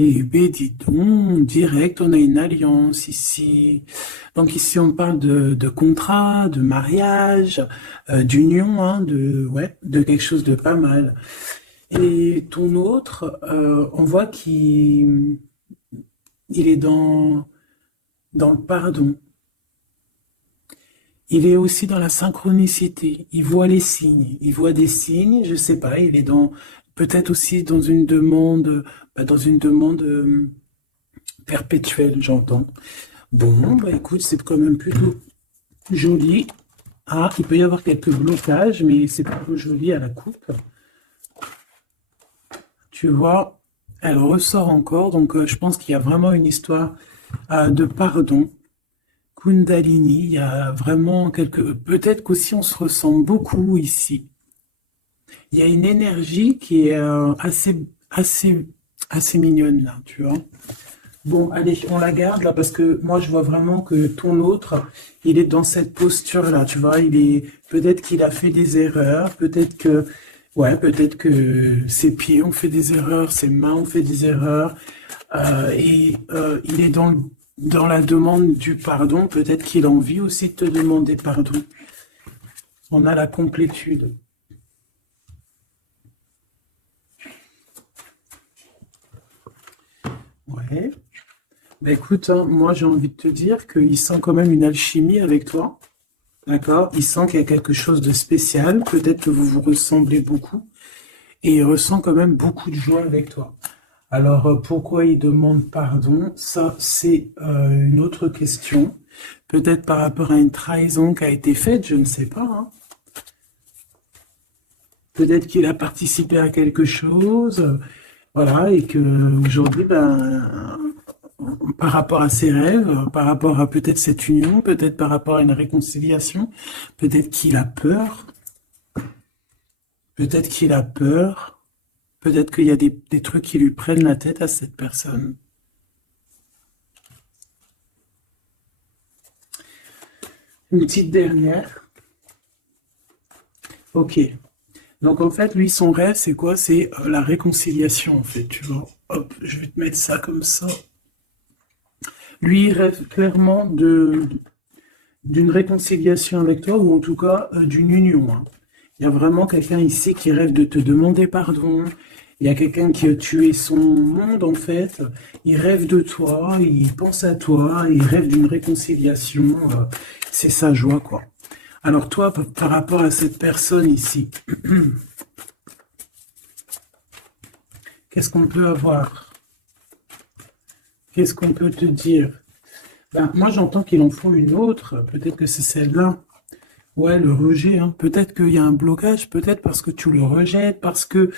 Eh ben, dis donc, direct, on a une alliance ici. Donc ici, on parle de contrat, de mariage, d'union, hein, ouais, de quelque chose de pas mal. Et ton autre, on voit qu'il est dans le pardon. Il est aussi dans la synchronicité. Il voit les signes. Il voit des signes, je sais pas, il est peut-être aussi dans une demande perpétuelle, j'entends. Bon, bah écoute, c'est quand même plutôt joli. Ah, il peut y avoir quelques blocages, mais c'est plutôt joli à la coupe. Tu vois, elle ressort encore, donc je pense qu'il y a vraiment une histoire de pardon. Kundalini, il y a vraiment quelque... Peut-être qu'aussi on se ressent beaucoup ici. Il y a une énergie qui est assez mignonne là, tu vois. Bon, allez, on la garde là parce que moi je vois vraiment que ton autre, il est dans cette posture-là, tu vois. Peut-être qu'il a fait des erreurs, peut-être que ses pieds ont fait des erreurs, ses mains ont fait des erreurs, il est dans la demande du pardon. Peut-être qu'il a envie aussi de te demander pardon. On a la complétude. Ouais. Bah écoute, hein, moi j'ai envie de te dire qu'il sent quand même une alchimie avec toi. D'accord? Il sent qu'il y a quelque chose de spécial. Peut-être que vous vous ressemblez beaucoup. Et il ressent quand même beaucoup de joie avec toi. Alors pourquoi il demande pardon? Ça, c'est une autre question. Peut-être par rapport à une trahison qui a été faite, je ne sais pas, hein. Peut-être qu'il a participé à quelque chose, voilà, et que aujourd'hui, ben, par rapport à ses rêves, par rapport à peut-être cette union, peut-être par rapport à une réconciliation, peut-être qu'il a peur, peut-être qu'il a peur, peut-être qu'il y a des trucs qui lui prennent la tête à cette personne. Une petite dernière. Ok. Donc en fait, lui, son rêve, c'est quoi? C'est la réconciliation, en fait, tu vois. Hop, je vais te mettre ça comme ça. Lui, il rêve clairement d'une réconciliation avec toi, ou en tout cas d'une union, hein. Il y a vraiment quelqu'un ici qui rêve de te demander pardon. Il y a quelqu'un qui a tué son monde, en fait. Il rêve de toi, il pense à toi, il rêve d'une réconciliation. C'est sa joie, quoi. Alors toi, par rapport à cette personne ici, qu'est-ce qu'on peut avoir? Qu'est-ce qu'on peut te dire? Ben, moi, j'entends qu'il en faut une autre. Peut-être que c'est celle-là. Ouais, le rejet, hein. Peut-être qu'il y a un blocage, peut-être parce que tu le rejettes, parce que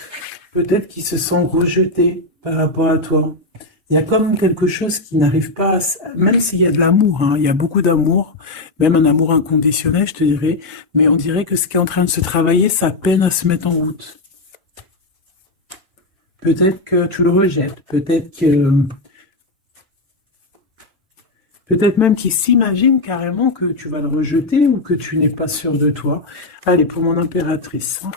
peut-être qu'il se sent rejeté par rapport à toi. Il y a comme quelque chose qui n'arrive pas même s'il y a de l'amour, hein, il y a beaucoup d'amour, même un amour inconditionnel, je te dirais, mais on dirait que ce qui est en train de se travailler, ça peine à se mettre en route. Peut-être que tu le rejettes, peut-être même qu'il s'imagine carrément que tu vas le rejeter ou que tu n'es pas sûr de toi. Allez, pour mon impératrice, hein.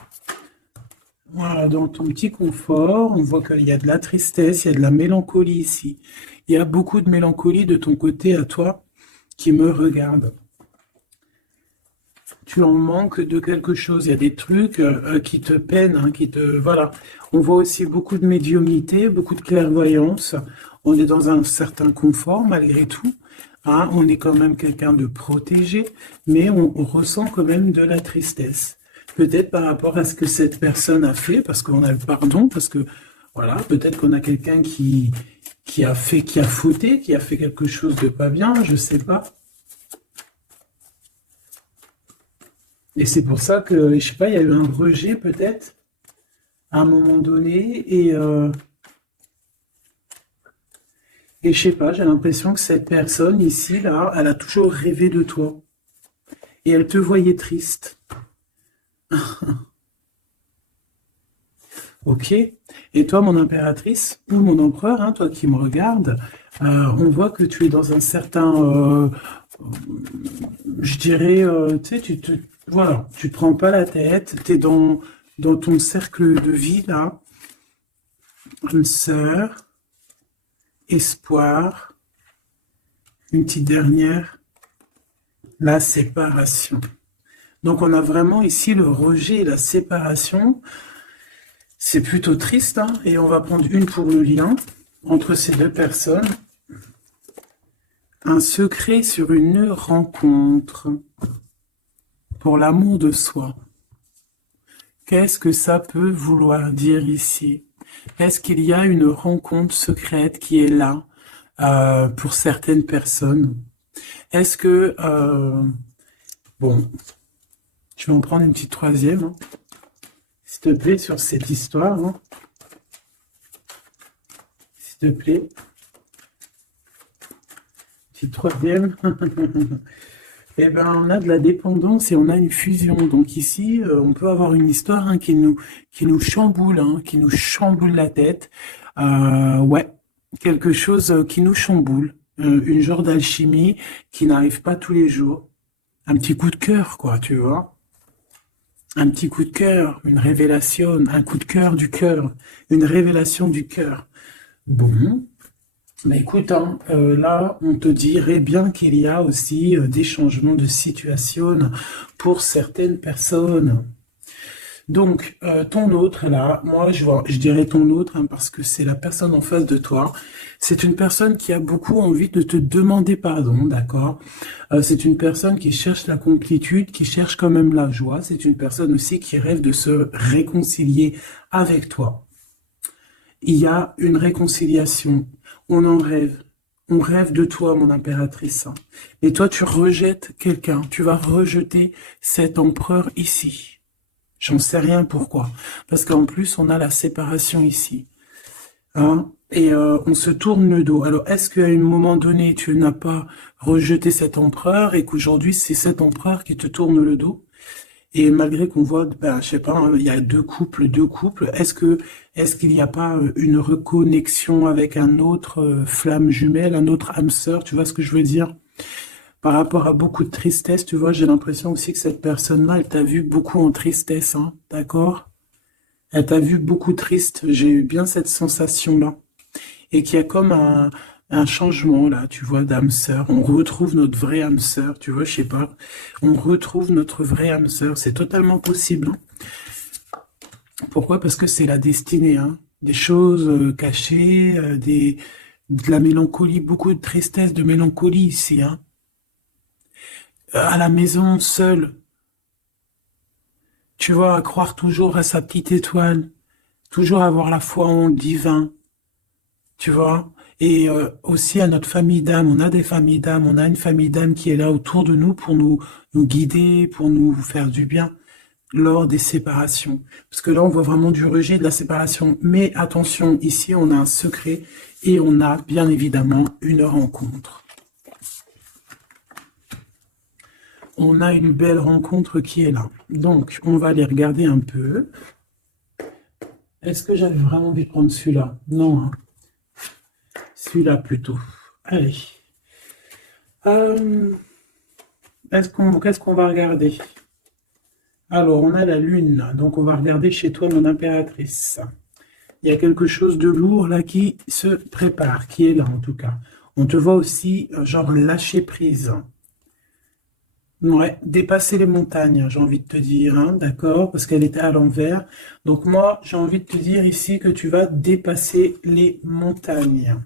Voilà, dans ton petit confort, on voit qu'il y a de la tristesse, il y a de la mélancolie ici. Il y a beaucoup de mélancolie de ton côté à toi qui me regarde. Tu en manques de quelque chose. Il y a des trucs qui te peinent, hein, voilà. On voit aussi beaucoup de médiumnité, beaucoup de clairvoyance. On est dans un certain confort malgré tout, hein. On est quand même quelqu'un de protégé, mais on ressent quand même de la tristesse. Peut-être par rapport à ce que cette personne a fait, parce qu'on a le pardon, parce que voilà, peut-être qu'on a quelqu'un qui a fauté, qui a fait quelque chose de pas bien, je sais pas. Et c'est pour ça que, je sais pas, il y a eu un rejet peut-être à un moment donné, et je sais pas, j'ai l'impression que cette personne ici, là, elle a toujours rêvé de toi. Et elle te voyait triste. Ok. Et toi, mon impératrice, ou mon empereur, hein, toi qui me regardes, on voit que tu es dans un certain, je dirais, tu sais, voilà, tu te prends pas la tête, tu es dans ton cercle de vie, là, une sœur, espoir. Une petite dernière, la séparation. Donc on a vraiment ici le rejet et la séparation. C'est plutôt triste, hein, et on va prendre une pour le lien entre ces deux personnes. Un secret sur une rencontre pour l'amour de soi. Qu'est-ce que ça peut vouloir dire ici? Est-ce qu'il y a une rencontre secrète qui est là pour certaines personnes? Est-ce que... bon, je vais en prendre une petite troisième, hein, s'il te plaît, sur cette histoire. Hein. S'il te plaît. Petite troisième. Eh ben, on a de la dépendance et on a une fusion. Donc ici, on peut avoir une histoire, hein, qui nous chamboule, hein, qui nous chamboule la tête. Ouais, quelque chose qui nous chamboule. Une genre d'alchimie qui n'arrive pas tous les jours. Un petit coup de cœur, quoi, tu vois. Un petit coup de cœur, une révélation, un coup de cœur du cœur, une révélation du cœur. Bon. Mais écoute, hein, là, on te dirait bien qu'il y a aussi des changements de situation pour certaines personnes. Donc, ton autre, là, moi, je dirais ton autre, hein, parce que c'est la personne en face de toi. C'est une personne qui a beaucoup envie de te demander pardon, d'accord? C'est une personne qui cherche la complétude, qui cherche quand même la joie. C'est une personne aussi qui rêve de se réconcilier avec toi. Il y a une réconciliation. On en rêve. On rêve de toi, mon impératrice. Et toi, tu rejettes quelqu'un. Tu vas rejeter cet empereur ici. J'en sais rien pourquoi. Parce qu'en plus, on a la séparation ici. Hein? Et on se tourne le dos. Alors, est-ce qu'à un moment donné, tu n'as pas rejeté cet empereur et qu'aujourd'hui, c'est cet empereur qui te tourne le dos? Et malgré qu'on voit, ben, je sais pas, hein, il y a deux couples, est-ce qu'il n'y a pas une reconnexion avec un autre flamme jumelle, un autre âme sœur, tu vois ce que je veux dire? Par rapport à beaucoup de tristesse, tu vois, j'ai l'impression aussi que cette personne-là, elle t'a vu beaucoup en tristesse, hein, d'accord? Elle t'a vu beaucoup triste, j'ai eu bien cette sensation-là. Et qu'il y a comme un changement là, tu vois, d'âme sœur. On retrouve notre vraie âme sœur, tu vois, je sais pas. On retrouve notre vraie âme sœur, c'est totalement possible. Hein. Pourquoi? Parce que c'est la destinée, hein. Des choses cachées, de la mélancolie, beaucoup de tristesse, de mélancolie ici. Hein. À la maison, seule, tu vois, à croire toujours à sa petite étoile, toujours avoir la foi en le divin, tu vois. Et aussi à notre famille d'âme, on a des familles d'âme, on a une famille d'âme qui est là autour de nous pour nous guider, pour nous faire du bien lors des séparations. Parce que là, on voit vraiment du rejet de la séparation. Mais attention, ici, on a un secret et on a bien évidemment une rencontre. On a une belle rencontre qui est là. Donc, on va aller regarder un peu. Est-ce que j'avais vraiment envie de prendre celui-là? Non, hein. Celui-là plutôt. Allez. Qu'est-ce qu'on va regarder? Alors, on a la lune. Donc, on va regarder chez toi, mon impératrice. Il y a quelque chose de lourd là qui se prépare, qui est là en tout cas. On te voit aussi, genre, lâcher prise. Ouais, dépasser les montagnes, j'ai envie de te dire, hein, d'accord, parce qu'elle était à l'envers. Donc moi, j'ai envie de te dire ici que tu vas dépasser les montagnes.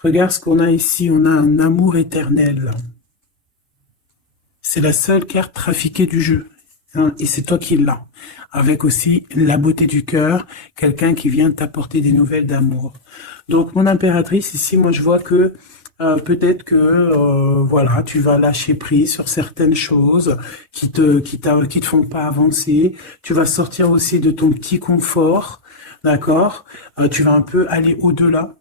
Regarde ce qu'on a ici, on a un amour éternel. C'est la seule carte trafiquée du jeu, hein, et c'est toi qui l'as. Avec aussi la beauté du cœur, quelqu'un qui vient t'apporter des nouvelles d'amour. Donc mon impératrice, ici, moi je vois que peut-être que voilà, tu vas lâcher prise sur certaines choses qui te font pas avancer. Tu vas sortir aussi de ton petit confort, d'accord? Tu vas un peu aller au-delà.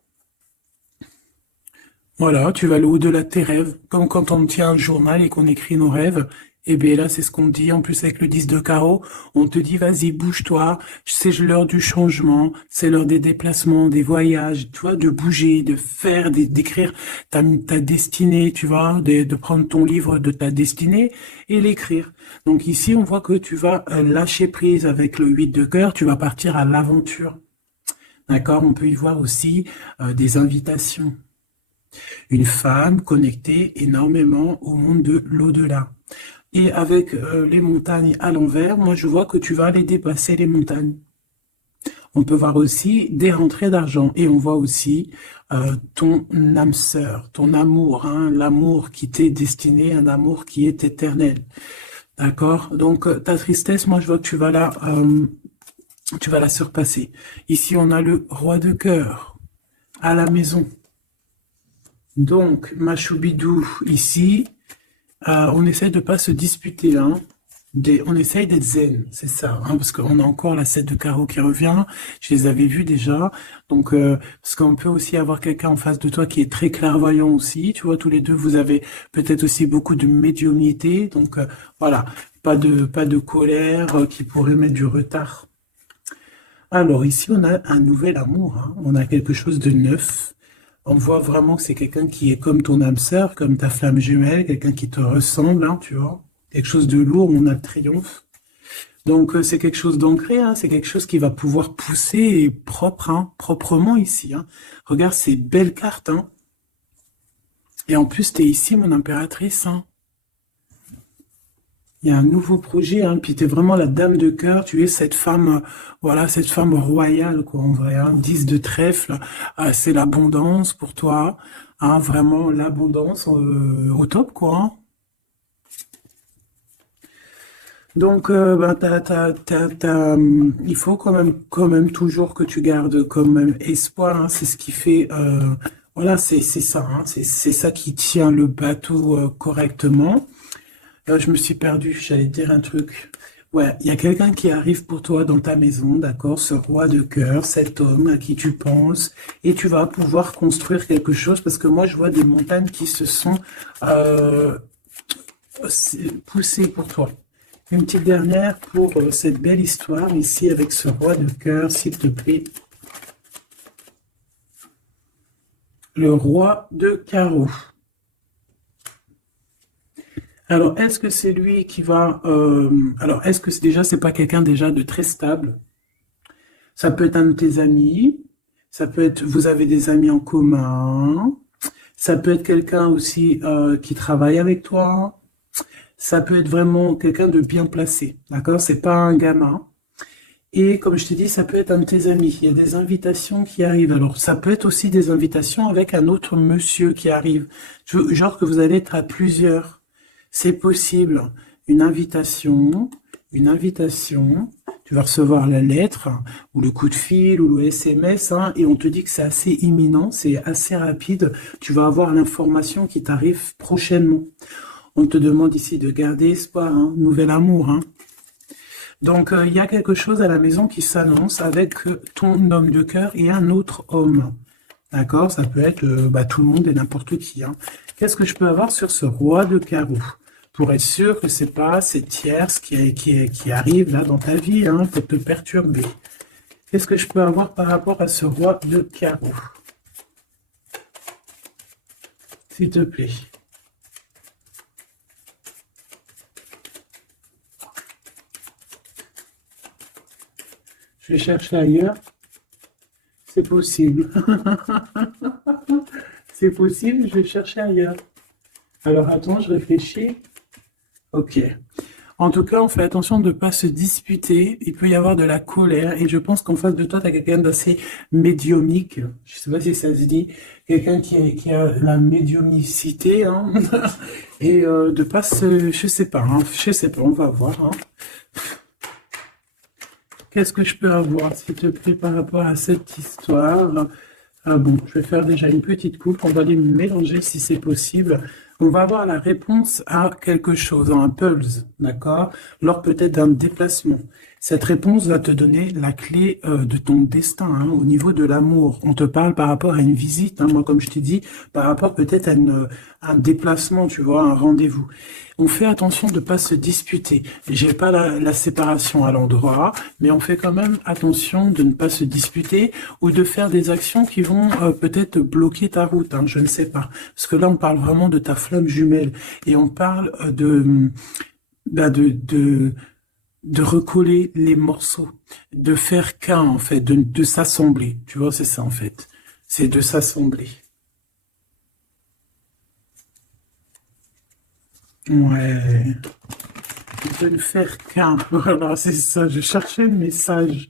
Voilà, tu vas aller au-delà de tes rêves, comme quand on tient un journal et qu'on écrit nos rêves. Et bien là, c'est ce qu'on dit, en plus avec le 10 de carreau, on te dit, vas-y, bouge-toi, c'est l'heure du changement, c'est l'heure des déplacements, des voyages, tu vois, de bouger, de faire, d'écrire ta destinée, tu vois, de prendre ton livre de ta destinée et l'écrire. Donc ici, on voit que tu vas lâcher prise avec le 8 de cœur, tu vas partir à l'aventure. D'accord? On peut y voir aussi des invitations. Une femme connectée énormément au monde de l'au-delà. Et avec les montagnes à l'envers, moi je vois que tu vas aller dépasser les montagnes. On peut voir aussi des rentrées d'argent et on voit aussi ton âme sœur, ton amour, hein, l'amour qui t'est destiné, un amour qui est éternel. D'accord? Donc ta tristesse, moi je vois que tu vas la surpasser. Ici on a le roi de cœur à la maison. Donc ma choubidou ici, on essaie de pas se disputer, hein. On essaye d'être zen, c'est ça, hein, parce qu'on a encore la 7 de carreau qui revient, je les avais vus déjà, donc parce qu'on peut aussi avoir quelqu'un en face de toi qui est très clairvoyant aussi, tu vois, tous les deux, vous avez peut-être aussi beaucoup de médiumnité, donc voilà, pas de colère qui pourrait mettre du retard. Alors ici, on a un nouvel amour, hein, on a quelque chose de neuf, on voit vraiment que c'est quelqu'un qui est comme ton âme sœur, comme ta flamme jumelle, quelqu'un qui te ressemble, hein, tu vois. Quelque chose de lourd, on a le triomphe. Donc c'est quelque chose d'ancré, hein, c'est quelque chose qui va pouvoir pousser et propre, hein, proprement ici. Hein. Regarde ces belles cartes. Hein. Et en plus, tu es ici, mon impératrice. Hein. Il y a un nouveau projet, hein, puis tu es vraiment la dame de cœur, tu es cette femme, voilà, cette femme royale, quoi, en vrai, hein, 10 de trèfle, c'est l'abondance pour toi, hein, vraiment l'abondance au top, quoi. Hein. Donc, ben, il faut quand même toujours que tu gardes quand même espoir. Hein, c'est ce qui fait, voilà, c'est ça, hein, c'est ça qui tient le bateau correctement. Je me suis perdu, j'allais dire un truc. Ouais, il y a quelqu'un qui arrive pour toi dans ta maison, d'accord, ce roi de cœur, cet homme à qui tu penses, et tu vas pouvoir construire quelque chose parce que moi je vois des montagnes qui se sont euh, poussées pour toi. Une petite dernière pour cette belle histoire ici avec ce roi de cœur, s'il te plaît. Le roi de carreau. Alors, est-ce que c'est lui qui va... alors, est-ce que déjà, c'est pas quelqu'un déjà de très stable? Ça peut être un de tes amis. Ça peut être... Vous avez des amis en commun. Ça peut être quelqu'un aussi qui travaille avec toi. Ça peut être vraiment quelqu'un de bien placé. D'accord? C'est pas un gamin. Et comme je t'ai dit, ça peut être un de tes amis. Il y a des invitations qui arrivent. Alors, ça peut être aussi des invitations avec un autre monsieur qui arrive. Genre que vous allez être à plusieurs. C'est possible. Une invitation. Tu vas recevoir la lettre, ou le coup de fil, ou le SMS, hein, et on te dit que c'est assez imminent, c'est assez rapide. Tu vas avoir l'information qui t'arrive prochainement. On te demande ici de garder espoir, hein, nouvel amour, hein. Donc, il y a quelque chose à la maison qui s'annonce avec ton homme de cœur et un autre homme. D'accord? Ça peut être tout le monde et n'importe qui. Hein. Qu'est-ce que je peux avoir sur ce roi de carreau? Pour être sûr que c'est pas ces tierces qui arrivent là dans ta vie hein, pour te perturber. Qu'est-ce que je peux avoir par rapport à ce roi de carreau? S'il te plaît. Je vais chercher ailleurs. C'est possible. C'est possible, je vais chercher ailleurs. Alors attends, je réfléchis. Ok. En tout cas, on fait attention de ne pas se disputer. Il peut y avoir de la colère. Et je pense qu'en face de toi, tu as quelqu'un d'assez médiumnique. Je ne sais pas si ça se dit. Quelqu'un qui a la médiumnicité. Hein. Et de pas se... Je sais pas. Hein. Je sais pas, on va voir. Hein. Qu'est-ce que je peux avoir, s'il te plaît, par rapport à cette histoire? Ah bon, je vais faire déjà une petite coupe. On va les mélanger si c'est possible. On va avoir la réponse à quelque chose, à un pulse, d'accord? Lors peut-être d'un déplacement. Cette réponse va te donner la clé de ton destin hein, au niveau de l'amour. On te parle par rapport à une visite, hein, moi comme je t'ai dit, par rapport peut-être à un déplacement, tu vois, un rendez-vous. On fait attention de ne pas se disputer. J'ai pas la séparation à l'endroit, mais on fait quand même attention de ne pas se disputer ou de faire des actions qui vont peut-être bloquer ta route, hein, je ne sais pas. Parce que là, on parle vraiment de ta flamme jumelle et on parle de de recoller les morceaux, de faire qu'un, en fait, de s'assembler. Tu vois, c'est ça, en fait. C'est de s'assembler. Ouais. De ne faire qu'un. Voilà, c'est ça. Je cherchais le message.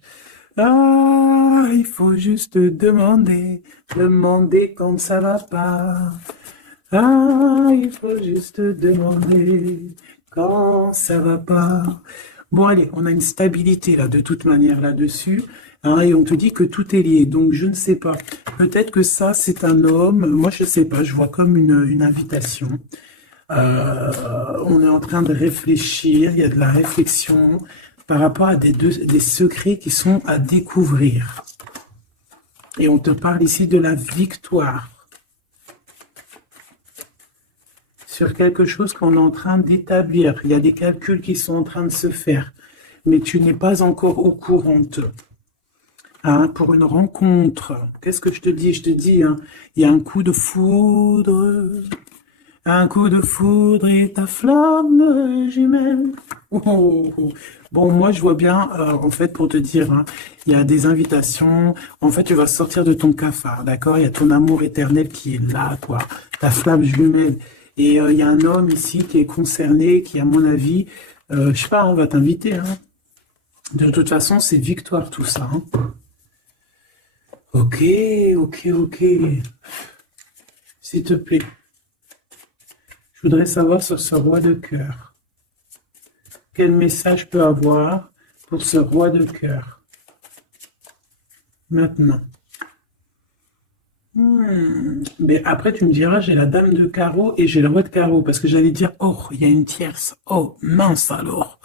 Ah, il faut juste demander, demander quand ça va pas. Ah, il faut juste demander quand ça va pas. Bon, allez, on a une stabilité là, de toute manière là-dessus, hein, et on te dit que tout est lié. Donc, je ne sais pas. Peut-être que ça, c'est un homme. Moi, je sais pas. Je vois comme une invitation. On est en train de réfléchir. Il y a de la réflexion par rapport à des secrets qui sont à découvrir. Et on te parle ici de la victoire sur quelque chose qu'on est en train d'établir. Il y a des calculs qui sont en train de se faire, mais tu n'es pas encore au courant. Hein, pour une rencontre, qu'est-ce que je te dis? Je te dis, hein, il y a un coup de foudre et ta flamme jumelle. Oh, oh, oh. Bon, moi, je vois bien, en fait, pour te dire, hein, il y a des invitations. En fait, tu vas sortir de ton cafard, d'accord? Il y a ton amour éternel qui est là, quoi. Ta flamme jumelle. Et il y a un homme ici qui est concerné, qui, à mon avis, je sais pas, on va t'inviter, hein. De toute façon, c'est victoire, tout ça, hein. Ok, ok, ok. S'il te plaît. Je voudrais savoir sur ce roi de cœur. Quel message je peux avoir pour ce roi de cœur? Maintenant. Mais après, tu me diras, j'ai la dame de carreau et j'ai le roi de carreau. Parce que j'allais dire, oh, il y a une tierce. Oh, mince alors.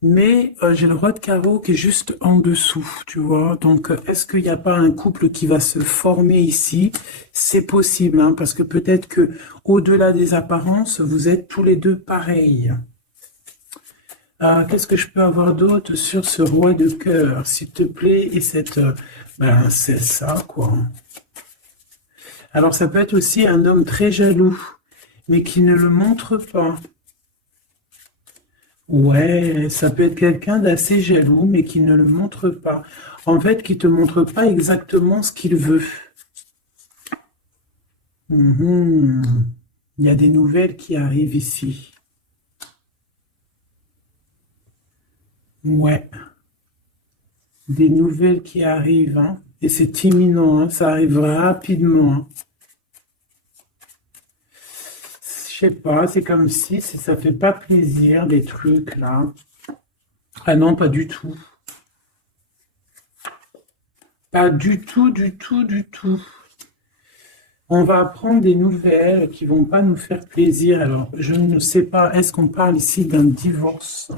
Mais j'ai le roi de carreau qui est juste en dessous, tu vois. Donc, est-ce qu'il n'y a pas un couple qui va se former ici? C'est possible, hein, parce que peut-être que au-delà des apparences, vous êtes tous les deux pareils. Qu'est-ce que je peux avoir d'autre sur ce roi de cœur, s'il te plaît? Et cette, ben, c'est ça, quoi. Alors, ça peut être aussi un homme très jaloux, mais qui ne le montre pas. Ouais, ça peut être quelqu'un d'assez jaloux, mais qui ne le montre pas. En fait, qui te montre pas exactement ce qu'il veut. Mhm. Il y a des nouvelles qui arrivent ici. Ouais, des nouvelles qui arrivent, hein. Et c'est imminent, hein. Ça arrivera rapidement, hein. Je sais pas, c'est comme si ça fait pas plaisir, des trucs là. Ah non, pas du tout. Pas du tout, du tout, du tout. On va apprendre des nouvelles qui vont pas nous faire plaisir. Alors, je ne sais pas, est-ce qu'on parle ici d'un divorce?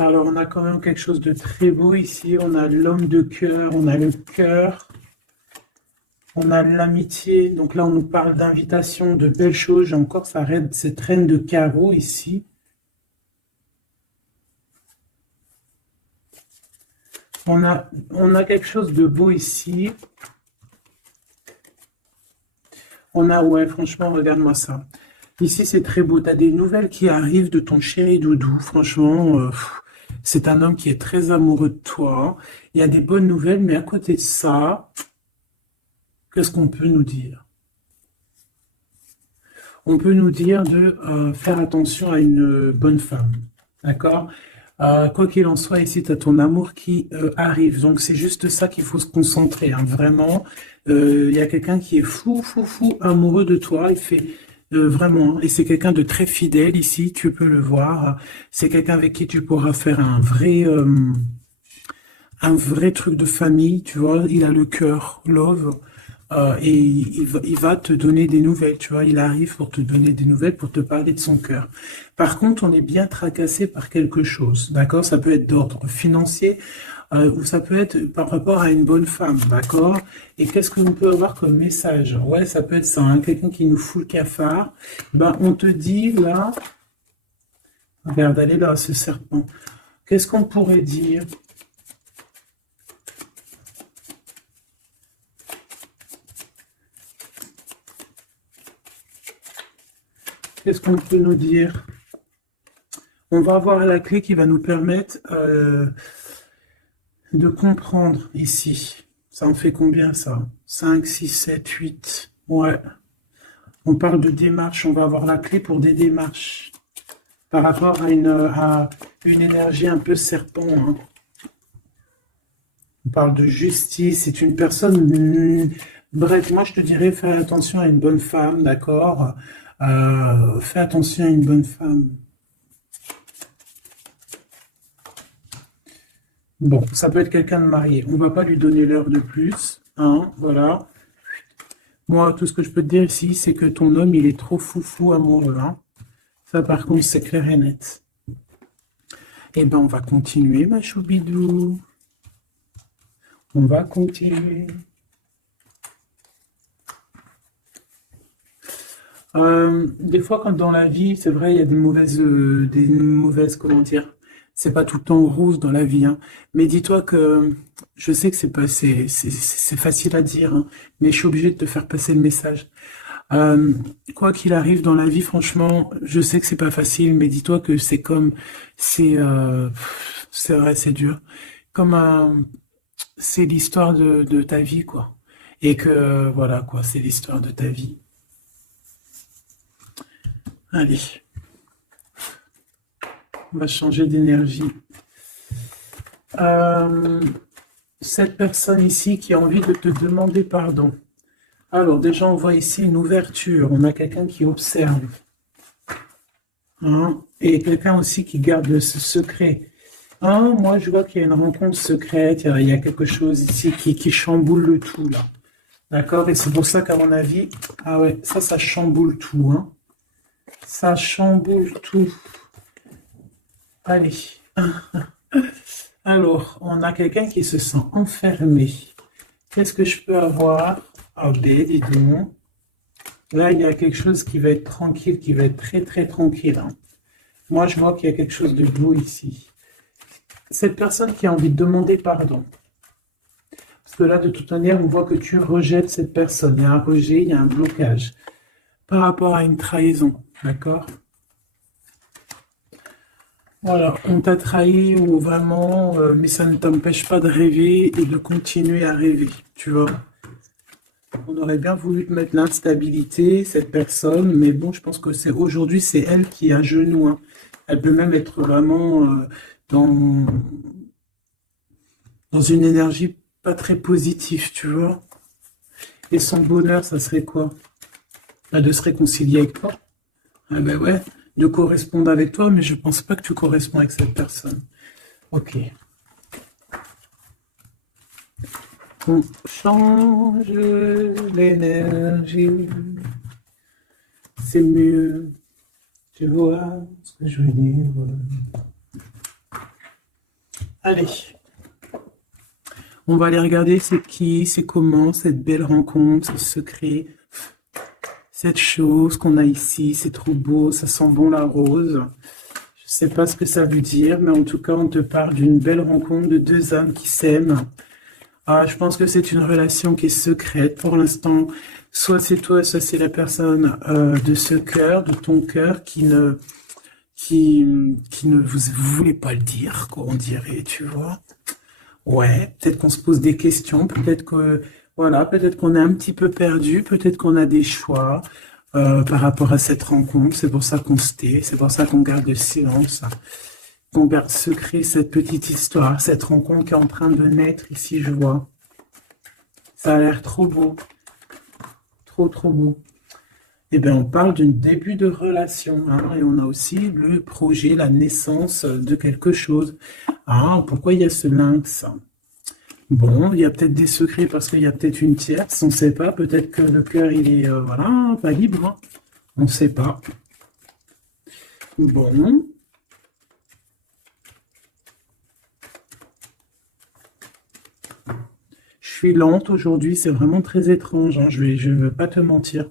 Alors, on a quand même quelque chose de très beau ici. On a l'homme de cœur, on a le cœur, on a l'amitié. Donc là, on nous parle d'invitation, de belles choses. J'ai encore cette reine de carreau ici. On a quelque chose de beau ici. Ouais, franchement, regarde-moi ça. Ici, c'est très beau. Tu as des nouvelles qui arrivent de ton chéri doudou. Franchement, c'est un homme qui est très amoureux de toi. Il y a des bonnes nouvelles, mais à côté de ça, qu'est-ce qu'on peut nous dire? On peut nous dire de faire attention à une bonne femme. D'accord? Quoi qu'il en soit, ici, tu as ton amour qui arrive. Donc, c'est juste ça qu'il faut se concentrer, hein. Vraiment, il y a quelqu'un qui est fou, fou, fou amoureux de toi. Il fait vraiment, hein. Et c'est quelqu'un de très fidèle ici, tu peux le voir. C'est quelqu'un avec qui tu pourras faire un vrai truc de famille, tu vois. Il a le cœur, love. Et il va te donner des nouvelles, tu vois. Il arrive pour te donner des nouvelles, pour te parler de son cœur. Par contre, on est bien tracassé par quelque chose, d'accord? Ça peut être d'ordre financier, ou ça peut être par rapport à une bonne femme, d'accord? Et qu'est-ce qu'on peut avoir comme message? Ouais, ça peut être ça, hein, quelqu'un qui nous fout le cafard. Ben, on te dit là, regarde, allez là, ce serpent. Qu'est-ce qu'on pourrait dire? Qu'est-ce qu'on peut nous dire? On va avoir la clé qui va nous permettre de comprendre ici. Ça en fait combien ça? 5, 6, 7, 8. Ouais. On parle de démarche. On va avoir la clé pour des démarches par rapport à une énergie un peu serpent. Hein. On parle de justice. C'est une personne... Bref, moi je te dirais, fais attention à une bonne femme, d'accord? Fais attention à une bonne femme. Bon, ça peut être quelqu'un de marié. On va pas lui donner l'heure de plus. Hein, voilà. Moi, tout ce que je peux te dire ici, c'est que ton homme, il est trop foufou amoureux. Hein. Ça, par contre, c'est clair et net. Eh ben, on va continuer, ma choubidou. On va continuer. Des fois, quand dans la vie, c'est vrai, il y a des mauvaises, comment dire, c'est pas tout le temps rose dans la vie, hein. Mais dis-toi que je sais que c'est facile à dire, hein, mais je suis obligé de te faire passer le message. Euh, Quoi qu'il arrive dans la vie, franchement, je sais que c'est pas facile, mais dis-toi que c'est vrai, c'est dur. Comme c'est l'histoire de ta vie, quoi. Et que voilà, quoi, c'est l'histoire de ta vie. Allez, on va changer d'énergie. Euh, cette personne ici qui a envie de te demander pardon. Alors, déjà, on voit ici une ouverture. On a quelqu'un qui observe. Hein, et quelqu'un aussi qui garde ce secret. Hein, moi, je vois qu'il y a une rencontre secrète. Il y a quelque chose ici qui chamboule le tout, là. D'accord? Et c'est pour ça qu'à mon avis, ah ouais, ça chamboule tout, hein. Ça chamboule tout. Allez. Alors, on a quelqu'un qui se sent enfermé. Qu'est-ce que je peux avoir? Ah ben, dis donc. Là, il y a quelque chose qui va être tranquille, qui va être très, très tranquille. Hein. Moi, je vois qu'il y a quelque chose de beau ici. Cette personne qui a envie de demander pardon. Parce que là, de toute manière, on voit que tu rejettes cette personne. Il y a un rejet, il y a un blocage. Par rapport à une trahison. D'accord? Voilà, on t'a trahi ou vraiment, mais ça ne t'empêche pas de rêver et de continuer à rêver, tu vois. On aurait bien voulu te mettre l'instabilité, cette personne, mais bon, je pense que aujourd'hui, c'est elle qui est à genoux. Hein. Elle peut même être vraiment dans, dans une énergie pas très positive, tu vois. Et son bonheur, ça serait quoi? Bah, de se réconcilier avec toi. Ah ben ouais, de correspondre avec toi, mais je pense pas que tu corresponds avec cette personne. Ok. On change l'énergie. C'est mieux. Tu vois ce que je veux dire. Allez. On va aller regarder c'est qui, c'est comment, cette belle rencontre, ce secret. Cette chose qu'on a ici, c'est trop beau, ça sent bon la rose. Je sais pas ce que ça veut dire, mais en tout cas, on te parle d'une belle rencontre de deux âmes qui s'aiment. Ah, je pense que c'est une relation qui est secrète pour l'instant. Soit c'est toi, soit c'est la personne de ce cœur, de ton cœur, qui ne vous voulez pas le dire, quoi, on dirait, tu vois. Ouais, peut-être qu'on se pose des questions, peut-être que voilà, peut-être qu'on est un petit peu perdu, peut-être qu'on a des choix par rapport à cette rencontre. C'est pour ça qu'on se tait, c'est pour ça qu'on garde le silence, qu'on garde secret cette petite histoire, cette rencontre qui est en train de naître ici, je vois. Ça a l'air trop beau, trop trop beau. Eh bien, on parle d'un début de relation, hein, et on a aussi le projet, la naissance de quelque chose. Ah, pourquoi il y a ce lynx? Bon, il y a peut-être des secrets parce qu'il y a peut-être une tierce, on ne sait pas. Peut-être que le cœur, il est, voilà, pas libre. Hein. On ne sait pas. Bon. Je suis lente aujourd'hui, c'est vraiment très étrange. Hein, je ne vais pas te mentir.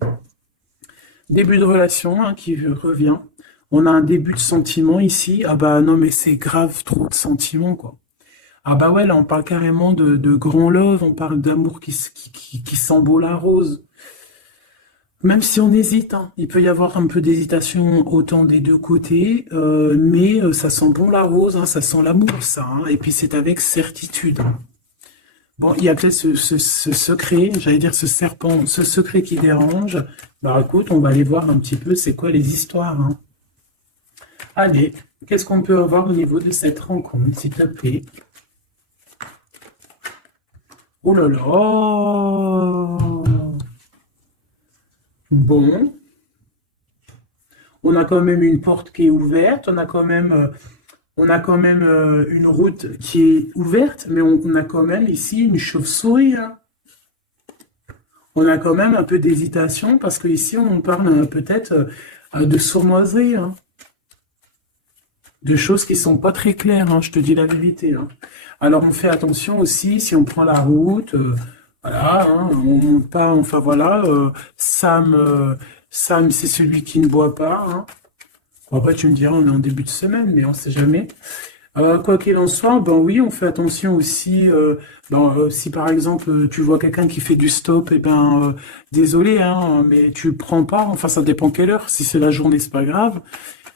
Début de relation hein, qui revient. On a un début de sentiment ici. Ah bah non, mais c'est grave, trop de sentiments, quoi. Ah bah ouais, là, on parle carrément de grand love, on parle d'amour qui sent beau la rose. Même si on hésite, hein, il peut y avoir un peu d'hésitation autant des deux côtés, mais ça sent bon la rose, hein, ça sent l'amour, ça. Hein, et puis c'est avec certitude. Hein. Bon, il y a peut-être ce secret, j'allais dire ce serpent, ce secret qui dérange. Bah écoute, on va aller voir un petit peu c'est quoi les histoires. Hein. Allez, qu'est-ce qu'on peut avoir au niveau de cette rencontre, s'il te plaît? Oh là là! Bon, on a quand même une porte qui est ouverte, on a quand même une route qui est ouverte, mais on a quand même ici une chauve-souris. Hein. On a quand même un peu d'hésitation parce que ici on parle peut-être de sournoiserie, hein, de choses qui sont pas très claires. Hein, je te dis la vérité. Hein. Alors on fait attention aussi si on prend la route. Voilà, hein, on monte pas. Enfin voilà, Sam, c'est celui qui ne boit pas. Hein. Bon, après, tu me diras, on est en début de semaine, mais on ne sait jamais. Quoi qu'il en soit, ben oui, on fait attention aussi. Si par exemple tu vois quelqu'un qui fait du stop, et ben désolé, hein, mais tu le prends pas. Enfin, ça dépend quelle heure. Si c'est la journée, c'est pas grave.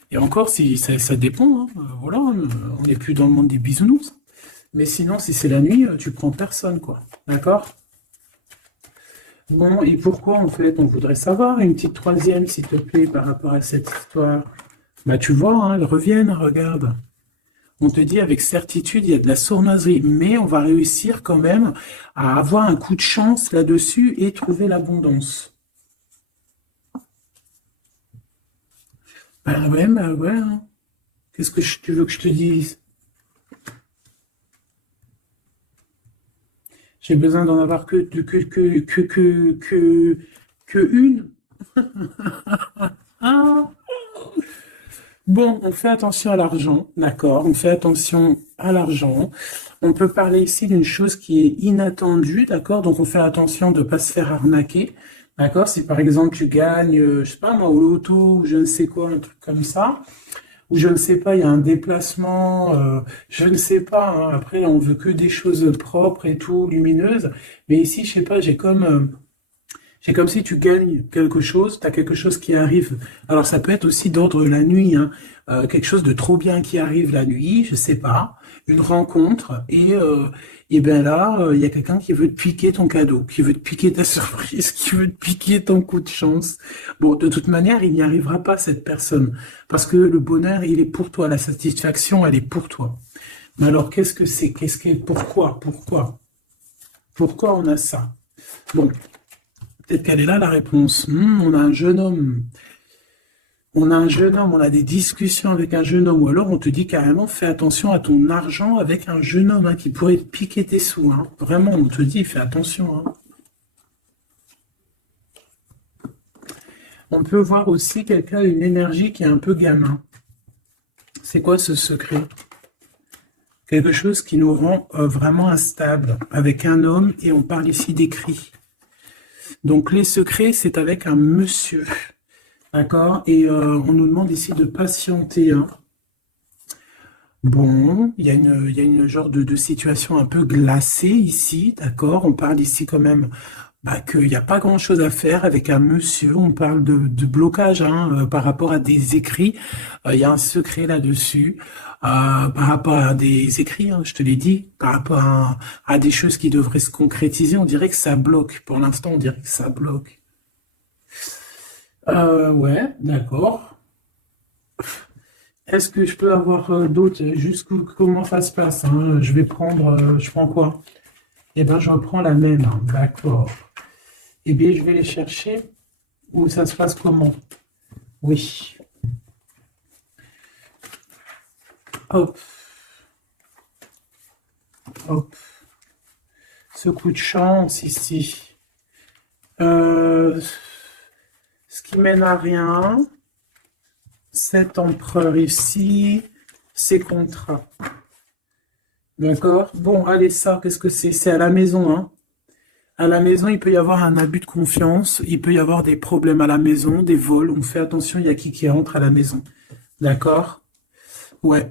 Et encore, si ça dépend. Hein, voilà, on n'est plus dans le monde des bisounours. Mais sinon, si c'est la nuit, tu prends personne, quoi. D'accord? Bon, et pourquoi en fait on voudrait savoir une petite troisième, s'il te plaît, par rapport à cette histoire? Bah tu vois, hein, elles reviennent, regarde. On te dit avec certitude, il y a de la sournoiserie, mais on va réussir quand même à avoir un coup de chance là-dessus et trouver l'abondance. Bah ouais. Hein. Qu'est-ce que tu veux que je te dise? J'ai besoin d'en avoir que une. Ah. Bon, on fait attention à l'argent, d'accord? On fait attention à l'argent. On peut parler ici d'une chose qui est inattendue, d'accord? Donc on fait attention de ne pas se faire arnaquer, d'accord? Si par exemple tu gagnes, je sais pas moi, au loto, ou je ne sais quoi, un truc comme ça, ou je ne sais pas, il y a un déplacement, je ne sais pas, hein, après on veut que des choses propres et tout, lumineuses, mais ici, je sais pas, c'est comme si tu gagnes quelque chose, tu as quelque chose qui arrive. Alors ça peut être aussi d'ordre la nuit, hein. Quelque chose de trop bien qui arrive la nuit, je sais pas, une rencontre, et bien là, il y a quelqu'un qui veut te piquer ton cadeau, qui veut te piquer ta surprise, qui veut te piquer ton coup de chance. Bon, de toute manière, il n'y arrivera pas cette personne, parce que le bonheur, il est pour toi, la satisfaction, elle est pour toi. Mais alors, qu'est-ce que c'est? Pourquoi on a ça? Bon, peut-être qu'elle est là la réponse. On a un jeune homme. On a un jeune homme, on a des discussions avec un jeune homme, ou alors on te dit carrément fais attention à ton argent avec un jeune homme hein, qui pourrait te piquer tes sous. Hein. Vraiment, on te dit fais attention. Hein. On peut voir aussi quelqu'un, une énergie qui est un peu gamin. C'est quoi ce secret? Quelque chose qui nous rend vraiment instable avec un homme, et on parle ici d'écrit. Donc les secrets, c'est avec un monsieur. D'accord? Et on nous demande ici de patienter. Hein. Bon, il y a une genre de situation un peu glacée ici, d'accord? On parle ici quand même qu'il n'y a pas grand-chose à faire avec un monsieur. On parle de blocage hein, par rapport à des écrits. Il y a un secret là-dessus. Par rapport à des écrits, hein, je te l'ai dit, par rapport à des choses qui devraient se concrétiser, on dirait que ça bloque. Pour l'instant, on dirait que ça bloque. Ouais, d'accord. Est-ce que je peux avoir d'autres, comment ça se passe hein je vais prendre, je prends quoi? Eh ben, je reprends la même, hein, d'accord. Eh bien, je vais les chercher. Ou ça se passe comment? Oui. Hop, hop. Ce coup de chance ici. Ce qui mène à rien. Cet empereur ici. Ces contrats. D'accord? Bon, allez, ça, qu'est-ce que c'est? C'est à la maison, hein. À la maison, il peut y avoir un abus de confiance, il peut y avoir des problèmes à la maison, des vols. On fait attention, il y a qui rentre à la maison. D'accord? Ouais.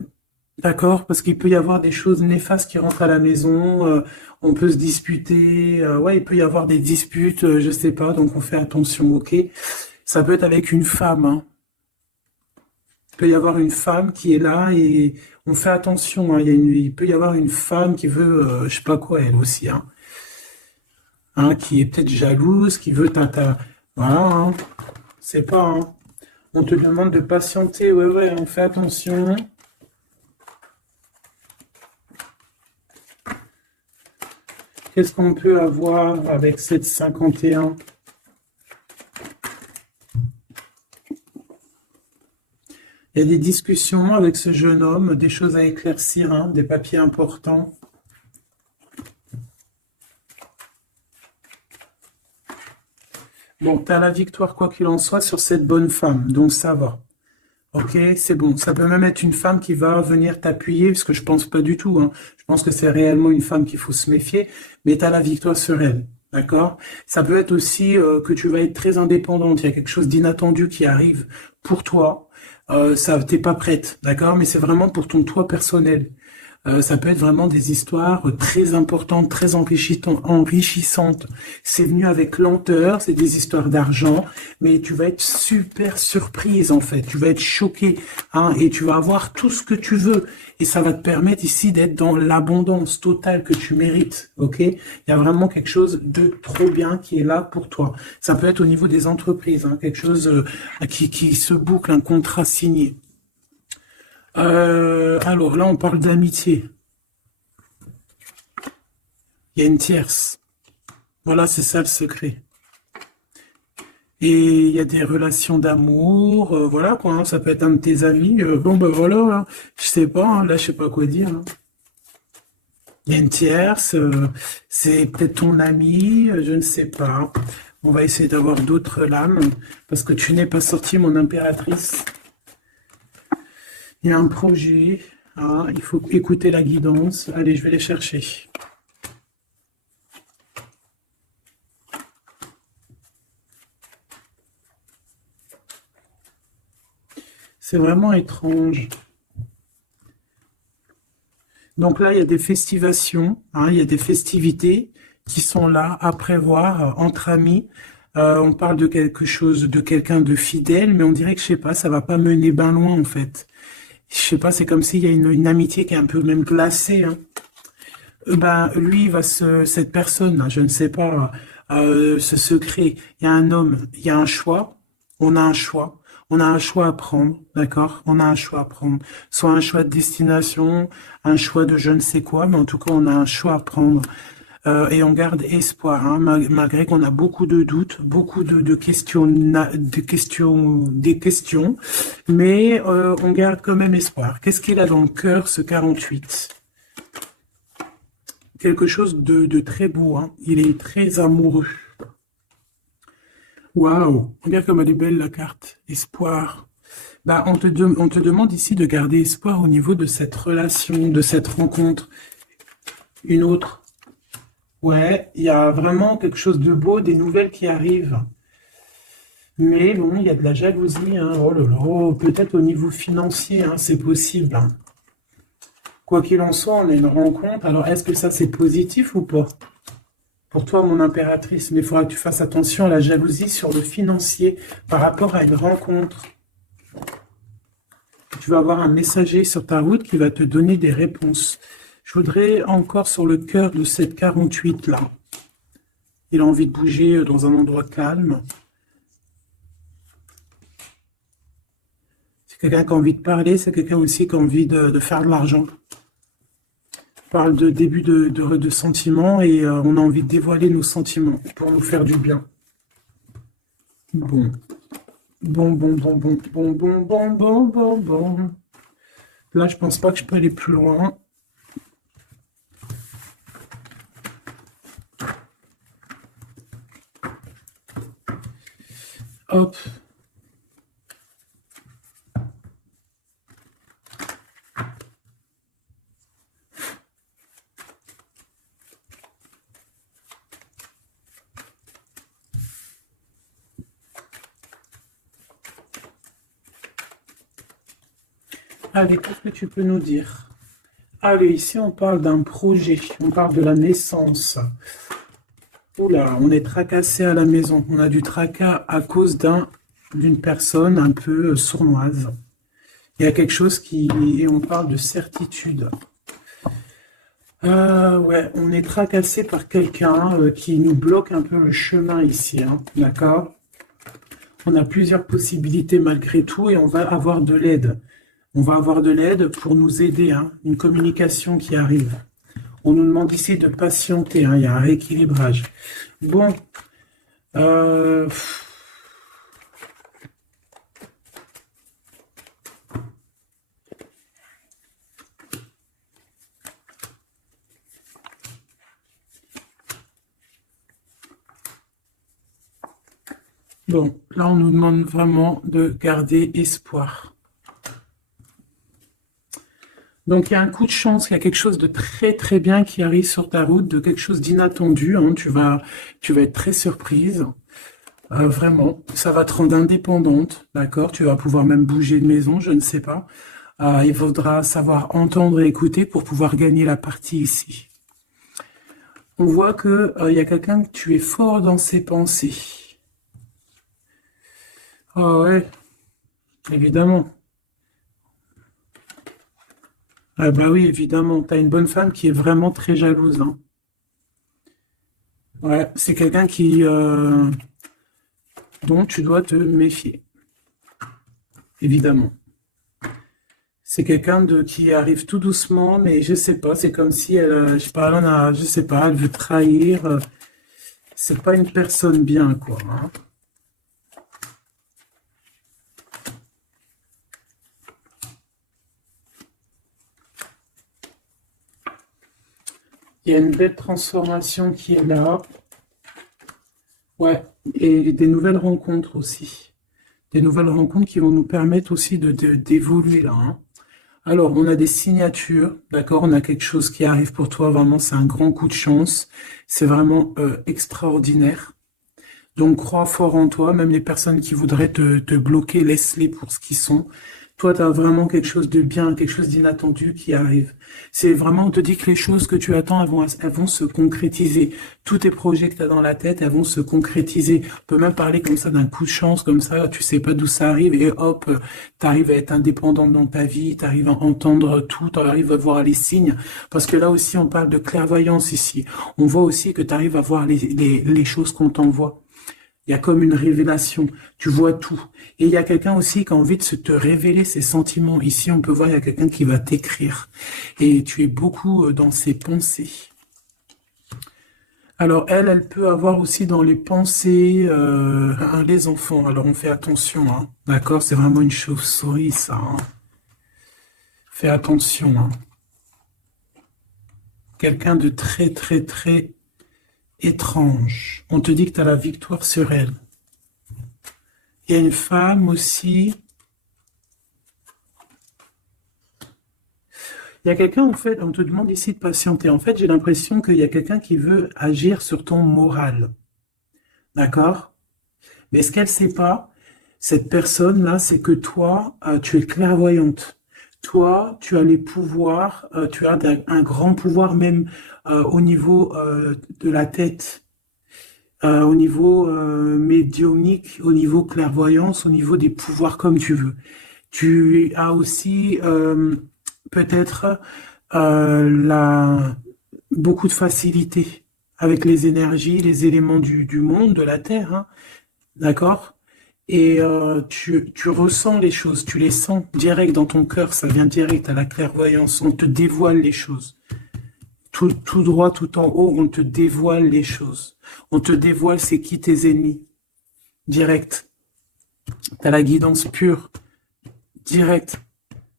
D'accord? Parce qu'il peut y avoir des choses néfastes qui rentrent à la maison, on peut se disputer, ouais, il peut y avoir des disputes, je sais pas, donc on fait attention, ok? Ça peut être avec une femme, hein. Il peut y avoir une femme qui est là et on fait attention, hein. Il peut y avoir une femme qui veut, je sais pas quoi, elle aussi, hein, qui est peut-être jalouse, qui veut voilà, hein. C'est pas, hein. On te demande de patienter, ouais, ouais, on fait attention. Qu'est-ce qu'on peut avoir avec cette 51? Il y a des discussions avec ce jeune homme, des choses à éclaircir, hein, des papiers importants. Bon, tu as la victoire, quoi qu'il en soit, sur cette bonne femme, donc ça va. Ok, c'est bon. Ça peut même être une femme qui va venir t'appuyer, parce que je pense pas du tout, hein. Je pense que c'est réellement une femme qu'il faut se méfier, mais tu as la victoire sur elle. D'accord? Ça peut être aussi que tu vas être très indépendante. Il y a quelque chose d'inattendu qui arrive pour toi. Ça, t'es pas prête, d'accord? Mais c'est vraiment pour ton toi personnel. Ça peut être vraiment des histoires très importantes, très enrichissantes. C'est venu avec lenteur, c'est des histoires d'argent, mais tu vas être super surprise en fait. Tu vas être choqué, hein, et tu vas avoir tout ce que tu veux. Et ça va te permettre ici d'être dans l'abondance totale que tu mérites. Ok? Il y a vraiment quelque chose de trop bien qui est là pour toi. Ça peut être au niveau des entreprises, hein, quelque chose qui se boucle, un contrat signé. Alors là, on parle d'amitié. Il y a une tierce. Voilà, c'est ça le secret. Et il y a des relations d'amour, voilà quoi, hein, ça peut être un de tes amis. Bon, ben voilà, hein, je sais pas, hein, là, je sais pas quoi dire, hein. Il y a une tierce, c'est peut-être ton ami, je ne sais pas. On va essayer d'avoir d'autres lames, parce que tu n'es pas sortie, mon impératrice. Il y a un projet, hein, il faut écouter la guidance. Allez, je vais les chercher. C'est vraiment étrange. Donc là, il y a des festivations, hein, il y a des festivités qui sont là à prévoir entre amis. On parle de quelque chose, de quelqu'un de fidèle, mais on dirait que, je sais pas, ça va pas mener bien loin en fait. Je sais pas, c'est comme s'il y a une amitié qui est un peu même glacée, hein. Ben, lui, cette personne-là, je ne sais pas, ce secret, il y a un homme, il y a un choix, on a un choix, on a un choix à prendre, d'accord? On a un choix à prendre, soit un choix de destination, un choix de je ne sais quoi, mais en tout cas, on a un choix à prendre. Et on garde espoir, hein, malgré qu'on a beaucoup de doutes, beaucoup de questions, des questions, mais on garde quand même espoir. Qu'est-ce qu'il a dans le cœur, ce 48? Quelque chose de très beau, hein. Il est très amoureux. Waouh! Regarde comme elle est belle la carte. Espoir. Bah, on te demande ici de garder espoir au niveau de cette relation, de cette rencontre. Une autre. Ouais, il y a vraiment quelque chose de beau, des nouvelles qui arrivent. Mais bon, il y a de la jalousie, hein. Oh là là, oh, peut-être au niveau financier, hein, c'est possible, hein. Quoi qu'il en soit, on a une rencontre. Alors, est-ce que ça c'est positif ou pas? Pour toi, mon impératrice, mais il faudra que tu fasses attention à la jalousie sur le financier par rapport à une rencontre. Tu vas avoir un messager sur ta route qui va te donner des réponses. Je voudrais encore sur le cœur de cette 48 là. Il a envie de bouger dans un endroit calme. C'est quelqu'un qui a envie de parler, c'est quelqu'un aussi qui a envie de faire de l'argent. On parle de début de sentiments et on a envie de dévoiler nos sentiments pour nous faire du bien. Bon. Bon, bon, bon, bon, bon, bon, bon, bon, bon, bon. Là, je pense pas que je peux aller plus loin. Hop. Allez, qu'est-ce que tu peux nous dire? Allez, ici, on parle d'un projet. On parle de la naissance. Oula, on est tracassé à la maison. On a du tracas à cause d'une personne un peu sournoise. Il y a quelque chose qui... Et on parle de certitude. Ouais, on est tracassé par quelqu'un qui nous bloque un peu le chemin ici, hein, d'accord? On a plusieurs possibilités malgré tout et on va avoir de l'aide. On va avoir de l'aide pour nous aider, hein, une communication qui arrive. On nous demande ici de patienter, hein, il y a un rééquilibrage. Bon, euh, bon, là on nous demande vraiment de garder espoir. Donc il y a un coup de chance, il y a quelque chose de très très bien qui arrive sur ta route, de quelque chose d'inattendu, hein, tu vas être très surprise. Vraiment, ça va te rendre indépendante, d'accord? Tu vas pouvoir même bouger de maison, je ne sais pas. Il faudra savoir entendre et écouter pour pouvoir gagner la partie ici. On voit que il y a quelqu'un que tu es fort dans ses pensées. Ah ouais, évidemment. Ah bah oui, évidemment. T'as une bonne femme qui est vraiment très jalouse, hein. Ouais, c'est quelqu'un dont tu dois te méfier, évidemment. C'est quelqu'un qui arrive tout doucement, mais je sais pas, c'est comme si elle, je sais pas, je sais pas, elle veut trahir. C'est pas une personne bien, quoi, hein. Il y a une belle transformation qui est là. Ouais, et des nouvelles rencontres aussi. Des nouvelles rencontres qui vont nous permettre aussi d'évoluer là, hein. Alors, on a des signatures, d'accord? On a quelque chose qui arrive pour toi, vraiment, c'est un grand coup de chance. C'est vraiment extraordinaire. Donc, crois fort en toi, même les personnes qui voudraient te bloquer, laisse-les pour ce qu'ils sont. Toi, tu as vraiment quelque chose de bien, quelque chose d'inattendu qui arrive. C'est vraiment, on te dit que les choses que tu attends, elles vont se concrétiser. Tous tes projets que tu as dans la tête, elles vont se concrétiser. On peut même parler comme ça d'un coup de chance, comme ça, tu sais pas d'où ça arrive, et hop, tu arrives à être indépendante dans ta vie, tu arrives à entendre tout, tu arrives à voir les signes. Parce que là aussi, on parle de clairvoyance ici. On voit aussi que tu arrives à voir les choses qu'on t'envoie. Il y a comme une révélation, tu vois tout. Et il y a quelqu'un aussi qui a envie de se te révéler ses sentiments. Ici, on peut voir, il y a quelqu'un qui va t'écrire. Et tu es beaucoup dans ses pensées. Alors, elle peut avoir aussi dans les pensées les enfants. Alors, on fait attention, hein. D'accord? C'est vraiment une chauve-souris, ça, hein. Fais attention, hein. Quelqu'un de très, très, très étrange. On te dit que tu as la victoire sur elle. Il y a une femme aussi. Il y a quelqu'un, en fait, on te demande ici de patienter. En fait, j'ai l'impression qu'il y a quelqu'un qui veut agir sur ton moral. D'accord? Mais ce qu'elle ne sait pas, cette personne-là, c'est que toi, tu es clairvoyante. Toi, tu as les pouvoirs, tu as un grand pouvoir même au niveau de la tête, au niveau médiumnique, au niveau clairvoyance, au niveau des pouvoirs comme tu veux. Tu as aussi peut-être beaucoup de facilité avec les énergies, les éléments du monde, de la Terre, hein, d'accord? Et tu ressens les choses, tu les sens direct dans ton cœur, ça vient direct à la clairvoyance, on te dévoile les choses. Tout droit, tout en haut, on te dévoile les choses. On te dévoile c'est qui tes ennemis, direct. T'as la guidance pure, direct,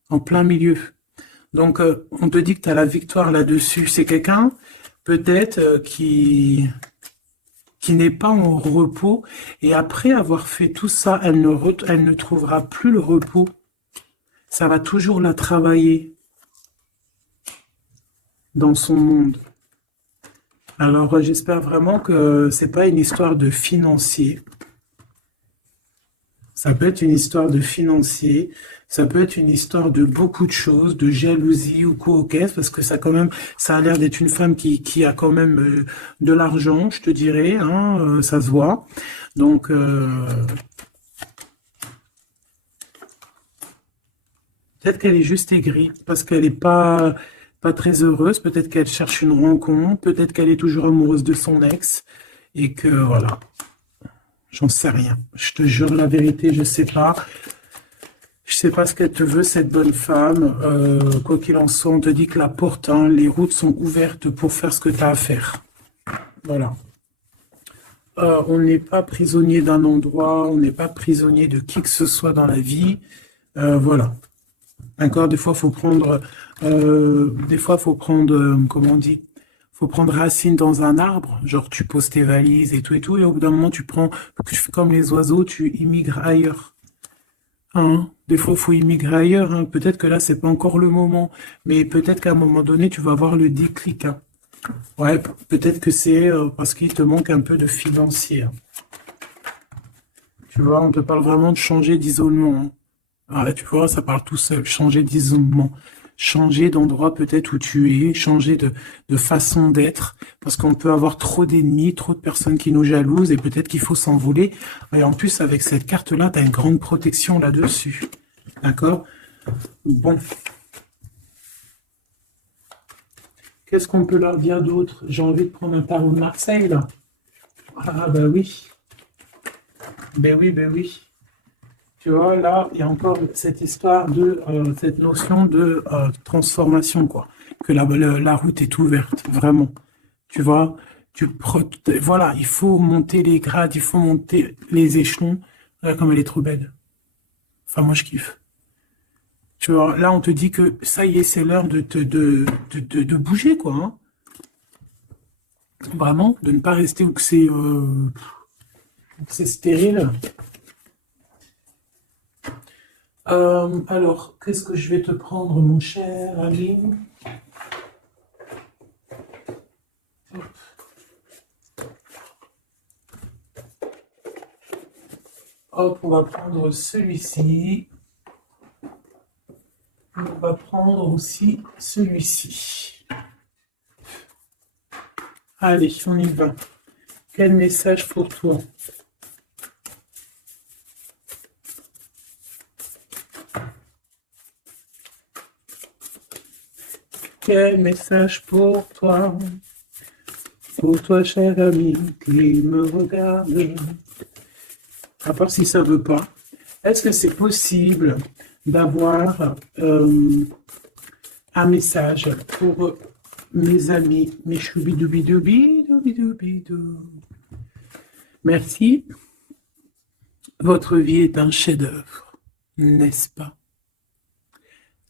en plein milieu. Donc, on te dit que tu as la victoire là-dessus. C'est quelqu'un, peut-être, qui n'est pas en repos. Et après avoir fait tout ça, elle ne trouvera plus le repos. Ça va toujours la travailler dans son monde. Alors, j'espère vraiment que c'est pas une histoire de financier. Ça peut être une histoire de financier, ça peut être une histoire de beaucoup de choses, de jalousie ou quoi au caisse, parce que ça quand même, ça a l'air d'être une femme qui a quand même de l'argent, je te dirais, hein, ça se voit. Donc, peut-être qu'elle est juste aigrie, parce qu'elle n'est pas très heureuse, peut-être qu'elle cherche une rencontre, peut-être qu'elle est toujours amoureuse de son ex, et que voilà, j'en sais rien. Je te jure la vérité, je sais pas. Je sais pas ce qu'elle te veut, cette bonne femme. Quoi qu'il en soit, on te dit que la porte, hein, les routes sont ouvertes pour faire ce que tu as à faire. Voilà. On n'est pas prisonnier d'un endroit, on n'est pas prisonnier de qui que ce soit dans la vie. Voilà. D'accord? Des fois, faut prendre, comment on dit? Faut prendre racine dans un arbre. Genre, tu poses tes valises et tout, et au bout d'un moment, tu fais comme les oiseaux, tu immigres ailleurs. Hein, des fois, il faut immigrer ailleurs, hein. Peut-être que là, c'est pas encore le moment, mais peut-être qu'à un moment donné, tu vas avoir le déclic, hein. Ouais, peut-être que c'est parce qu'il te manque un peu de financier, hein. Tu vois, on te parle vraiment de changer d'isolement, hein. Ouais, tu vois, ça parle tout seul, changer d'isolement, changer d'endroit peut-être où tu es, changer de façon d'être, parce qu'on peut avoir trop d'ennemis, trop de personnes qui nous jalousent, et peut-être qu'il faut s'envoler. Et en plus, avec cette carte-là, tu as une grande protection là-dessus. D'accord? Bon, qu'est-ce qu'on peut leur dire d'autre? J'ai envie de prendre un tarot de Marseille, là. Ah, bah oui. Ben oui, ben oui. Tu vois, là, il y a encore cette histoire cette notion de transformation, quoi. Que la route est ouverte, vraiment. Tu vois, voilà, il faut monter les grades, il faut monter les échelons. Là, comme elle est trop belle. Enfin, moi, je kiffe. Tu vois, là, on te dit que ça y est, c'est l'heure de bouger, quoi, hein. Vraiment, de ne pas rester où que c'est stérile. Alors, qu'est-ce que je vais te prendre, mon cher ami? Hop, on va prendre celui-ci. On va prendre aussi celui-ci. Allez, on y va. Quel message pour toi? Quel message pour toi? Pour toi, cher ami, qui me regarde. À part si ça veut pas. Est-ce que c'est possible d'avoir un message pour mes amis, mes choubidoubidoubidoubidoubidou? Merci. Votre vie est un chef-d'œuvre, n'est-ce pas?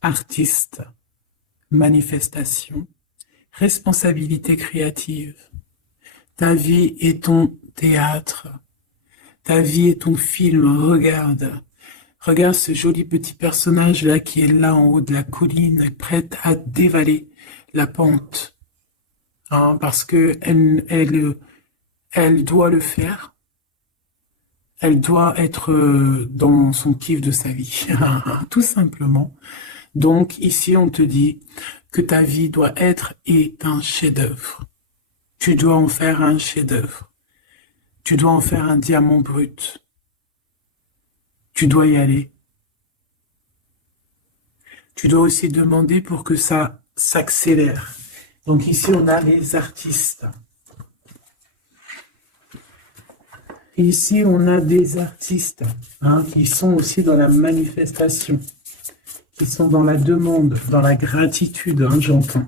Artiste, manifestation, responsabilité créative. Ta vie est ton théâtre. Ta vie est ton film. Regarde. Regarde ce joli petit personnage-là qui est là en haut de la colline, prête à dévaler la pente. Hein, parce que elle doit le faire. Elle doit être dans son kiff de sa vie. Tout simplement. Donc ici, on te dit que ta vie doit être est un chef-d'œuvre. Tu dois en faire un chef-d'œuvre. Tu dois en faire un diamant brut. Tu dois y aller. Tu dois aussi demander pour que ça s'accélère. Donc ici, on a les artistes. Ici, on a des artistes hein, qui sont aussi dans la manifestation, qui sont dans la demande, dans la gratitude, hein, j'entends.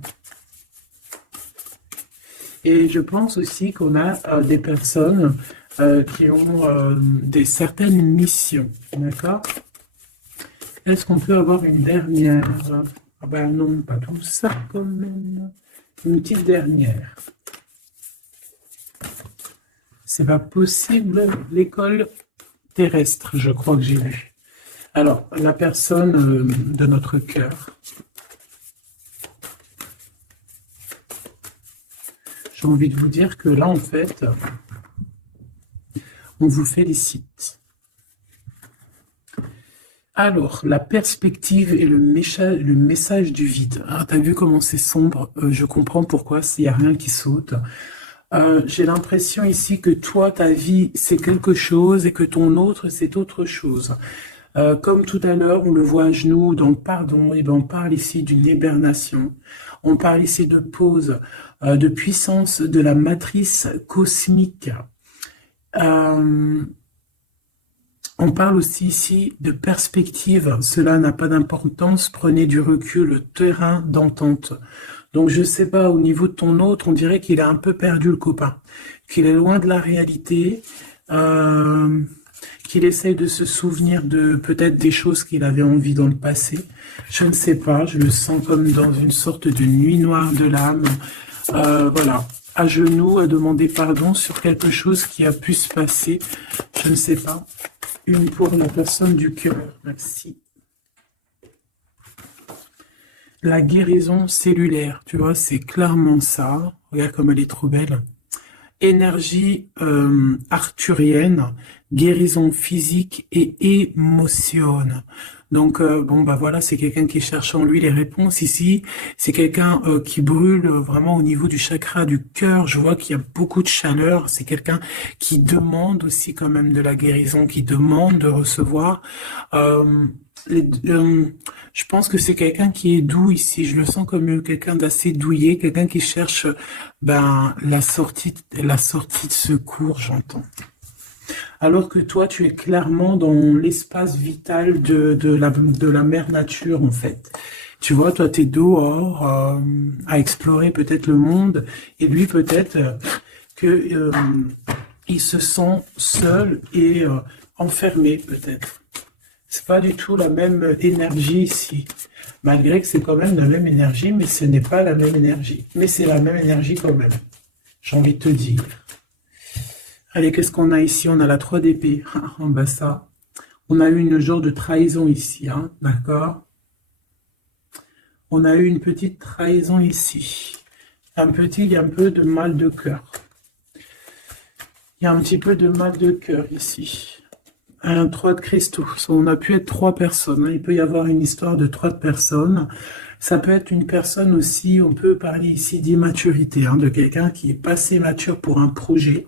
Et je pense aussi qu'on a des personnes qui ont certaines missions, d'accord? Est-ce qu'on peut avoir une dernière? Ah ben non, pas tout ça quand même. Une petite dernière. C'est pas possible, l'école terrestre, je crois que j'ai vu. Alors, la personne de notre cœur. J'ai envie de vous dire que là, en fait, on vous félicite. Alors, la perspective et le message du vide. Ah, t'as vu comment c'est sombre? Je comprends pourquoi s'il n'y a rien qui saute. J'ai l'impression ici que toi, ta vie, c'est quelque chose et que ton autre, c'est autre chose. Comme tout à l'heure, on le voit à genoux dans le pardon, et ben on parle ici d'une hibernation. On parle ici de pause, de puissance de la matrice cosmique. Euh, on parle aussi ici de perspective. Cela n'a pas d'importance. Prenez du recul, terrain d'entente. Donc je sais pas, au niveau de ton autre, on dirait qu'il a un peu perdu le copain, qu'il est loin de la réalité. Euh, qu'il essaye de se souvenir de peut-être des choses qu'il avait envie dans le passé. Je ne sais pas, je le sens comme dans une sorte de nuit noire de l'âme. Voilà, à genoux, à demander pardon sur quelque chose qui a pu se passer. Je ne sais pas. Une pour la personne du cœur. Merci. La guérison cellulaire, tu vois, c'est clairement ça. Regarde comme elle est trop belle. Énergie arthurienne, guérison physique et émotion. Donc bon bah voilà, c'est quelqu'un qui cherche en lui les réponses ici. C'est quelqu'un qui brûle vraiment au niveau du chakra du cœur. Je vois qu'il y a beaucoup de chaleur. C'est quelqu'un qui demande aussi quand même de la guérison, qui demande de recevoir. Euh, je pense que c'est quelqu'un qui est doux ici. Je le sens comme quelqu'un d'assez douillet, quelqu'un qui cherche ben la sortie de secours, j'entends. Alors que toi, tu es clairement dans l'espace vital de la mère nature, en fait. Tu vois, toi, tu es dehors à explorer peut-être le monde, et lui, peut-être que il se sent seul et enfermé, peut-être. C'est pas du tout la même énergie ici. Malgré que c'est quand même la même énergie, mais ce n'est pas la même énergie. Mais c'est la même énergie quand même. J'ai envie de te dire. Allez, qu'est-ce qu'on a ici? On a la 3 d'épée. En bas ça. On a eu une genre de trahison ici, hein, d'accord? On a eu une petite trahison ici. Il y a un peu de mal de cœur. Il y a un petit peu de mal de cœur ici. Un 3 de cristaux. On a pu être 3 personnes. Hein. Il peut y avoir une histoire de 3 personnes. Ça peut être une personne aussi, on peut parler ici d'immaturité, hein, de quelqu'un qui est pas assez mature pour un projet,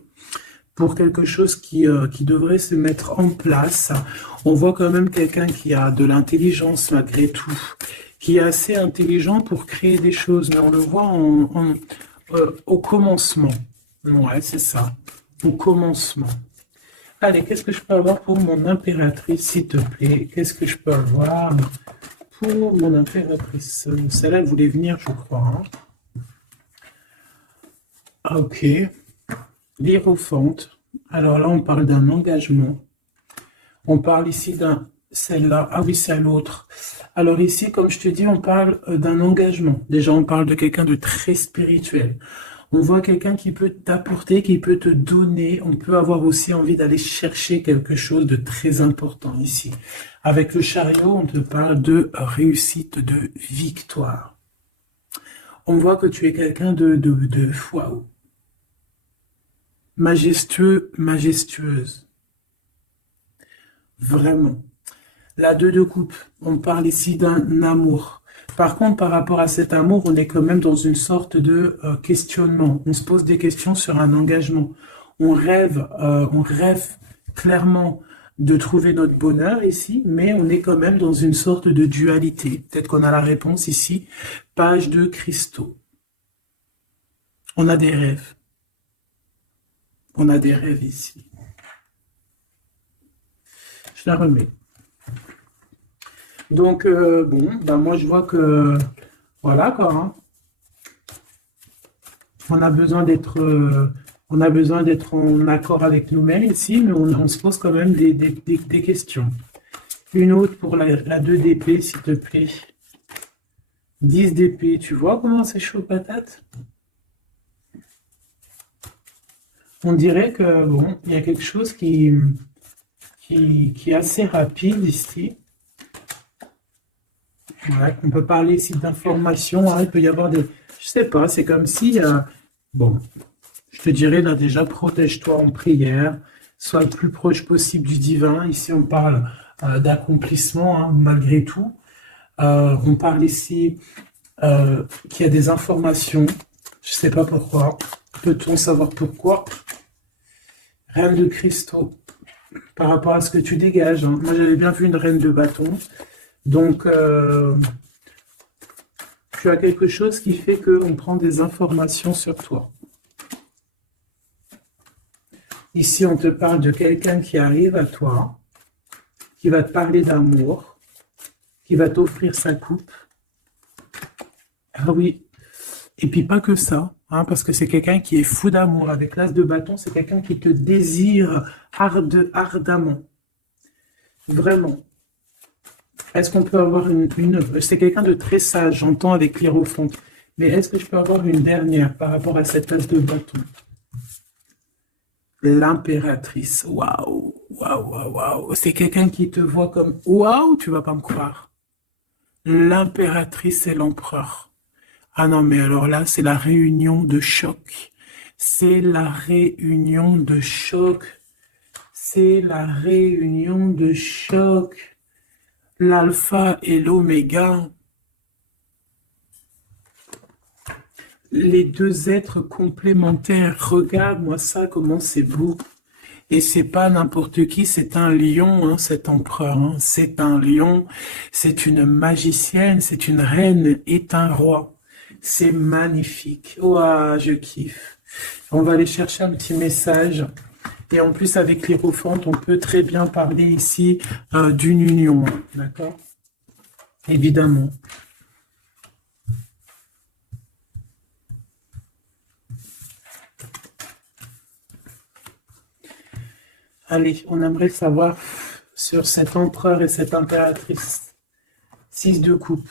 pour quelque chose qui devrait se mettre en place. On voit quand même quelqu'un qui a de l'intelligence malgré tout, qui est assez intelligent pour créer des choses, mais on le voit au commencement. Ouais, c'est ça, au commencement. Allez, qu'est-ce que je peux avoir pour mon impératrice, s'il te plaît? Qu'est-ce que je peux avoir pour mon impératrice? Celle-là, elle voulait venir, je crois. Hein. Ok. L'hiérophante. Alors là, on parle d'un engagement. On parle ici d'un... Celle-là. Ah oui, c'est l'autre. Alors ici, comme je te dis, on parle d'un engagement. Déjà, on parle de quelqu'un de très spirituel. On voit quelqu'un qui peut t'apporter, qui peut te donner. On peut avoir aussi envie d'aller chercher quelque chose de très important ici. Avec le chariot, on te parle de réussite, de victoire. On voit que tu es quelqu'un de waouh. Majestueux, majestueuse. Vraiment. La 2 de coupe, on parle ici d'un amour. Par contre, par rapport à cet amour, on est quand même dans une sorte de questionnement. On se pose des questions sur un engagement. On rêve clairement de trouver notre bonheur ici, mais on est quand même dans une sorte de dualité. Peut-être qu'on a la réponse ici. Page de cristaux. On a des rêves. On a des rêves ici. Je la remets. Donc, bon, ben moi je vois que, voilà quoi, hein. On a besoin d'être en accord avec nous-mêmes ici, mais on se pose quand même des questions. Une autre pour la 2 d'épée, s'il te plaît. 10 d'épée, tu vois comment c'est chaud patate? On dirait que, bon, il y a quelque chose qui est assez rapide ici. Ouais, on peut parler ici d'informations, hein, il peut y avoir des... Je sais pas, c'est comme si... bon, je te dirais là déjà, protège-toi en prière, sois le plus proche possible du divin. Ici, on parle d'accomplissement, hein, malgré tout. On parle ici qu'il y a des informations. Je ne sais pas pourquoi. Peut-on savoir pourquoi? Reine de cristaux. Par rapport à ce que tu dégages, hein. Moi, j'avais bien vu une reine de bâton. Donc, tu as quelque chose qui fait qu'on prend des informations sur toi. Ici, on te parle de quelqu'un qui arrive à toi, qui va te parler d'amour, qui va t'offrir sa coupe. Ah oui, et puis pas que ça, hein, parce que c'est quelqu'un qui est fou d'amour. Avec l'as de bâton, c'est quelqu'un qui te désire ardemment. Vraiment. Est-ce qu'on peut avoir C'est quelqu'un de très sage, j'entends avec l'hiérophante. Mais est-ce que je peux avoir une dernière par rapport à cette as de bâton? L'impératrice. Waouh, waouh, waouh, waouh. C'est quelqu'un qui te voit comme waouh, tu vas pas me croire. L'impératrice et l'empereur. Ah non, mais alors là, c'est la réunion de choc. C'est la réunion de choc. C'est la réunion de choc. L'alpha et l'oméga. Les deux êtres complémentaires. Regarde-moi ça, comment c'est beau. Et c'est pas n'importe qui, c'est un lion, hein, cet empereur. Hein. C'est un lion, c'est une magicienne, c'est une reine et un roi. C'est magnifique. Ouah, je kiffe. On va aller chercher un petit message. Et en plus, avec l'hiérophante, on peut très bien parler ici d'une union. D'accord? Évidemment. Allez, on aimerait savoir sur cet empereur et cette impératrice. 6 de coupe.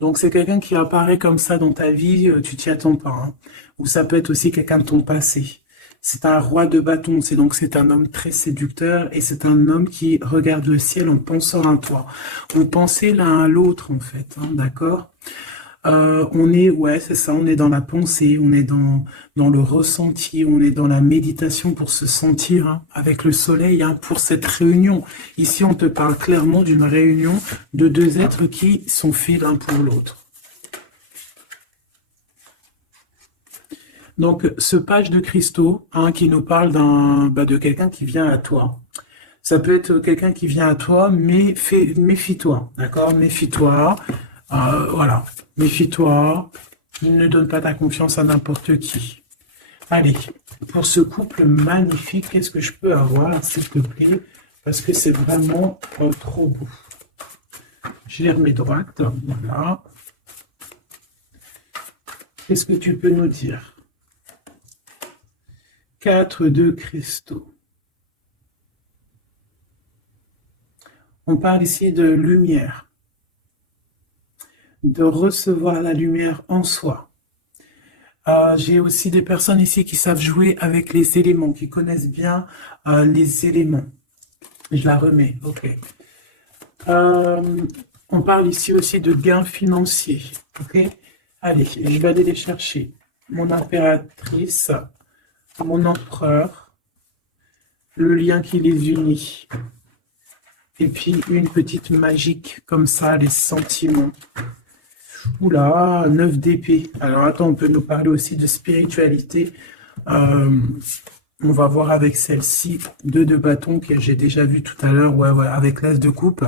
Donc c'est quelqu'un qui apparaît comme ça dans ta vie, tu t'y attends pas. Hein. Ou ça peut être aussi quelqu'un de ton passé. C'est un roi de bâton, c'est un homme très séducteur et c'est un homme qui regarde le ciel en pensant à toi. On pensait l'un à l'autre en fait, hein, d'accord? Ouais, c'est ça, on est dans la pensée, on est dans le ressenti, on est dans la méditation pour se sentir hein, avec le soleil hein, pour cette réunion. Ici, on te parle clairement d'une réunion de deux êtres qui sont faits l'un pour l'autre. Donc, ce page de cristaux hein, qui nous parle de quelqu'un qui vient à toi. Ça peut être quelqu'un qui vient à toi, mais méfie-toi, d'accord? Méfie-toi. Voilà, méfie-toi, ne donne pas ta confiance à n'importe qui. Allez, pour ce couple magnifique, qu'est-ce que je peux avoir, s'il te plaît? Parce que c'est vraiment trop beau. Je les remets droite, voilà. Qu'est-ce que tu peux nous dire? 4 de cristaux. On parle ici de lumière. De recevoir la lumière en soi. J'ai aussi des personnes ici qui savent jouer avec les éléments, qui connaissent bien les éléments. Je la remets, ok. On parle ici aussi de gains financiers, ok. Allez, je vais aller les chercher. Mon impératrice, mon empereur, le lien qui les unit. Et puis une petite magique comme ça, les sentiments. Oula, 9 d'épée. Alors attends, on peut nous parler aussi de spiritualité. On va voir avec celle-ci, 2 de bâton que j'ai déjà vu tout à l'heure, ouais, avec l'as de coupe.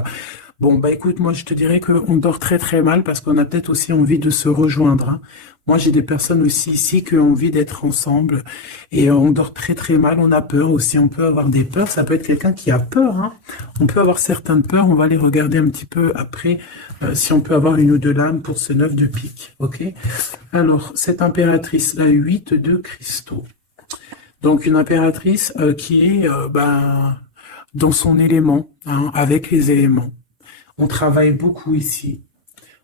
Bon, bah écoute, moi je te dirais qu'on dort très très mal parce qu'on a peut-être aussi envie de se rejoindre. Hein. Moi j'ai des personnes aussi ici qui ont envie d'être ensemble et on dort très très mal, on a peur aussi, on peut avoir des peurs, ça peut être quelqu'un qui a peur. Hein. On peut avoir certaines peurs, on va les regarder un petit peu après si on peut avoir une ou deux lames pour ce 9 de pique. Ok. Alors, cette impératrice, la 8 de cristaux. Donc une impératrice qui est dans son élément, hein, avec les éléments. On travaille beaucoup ici.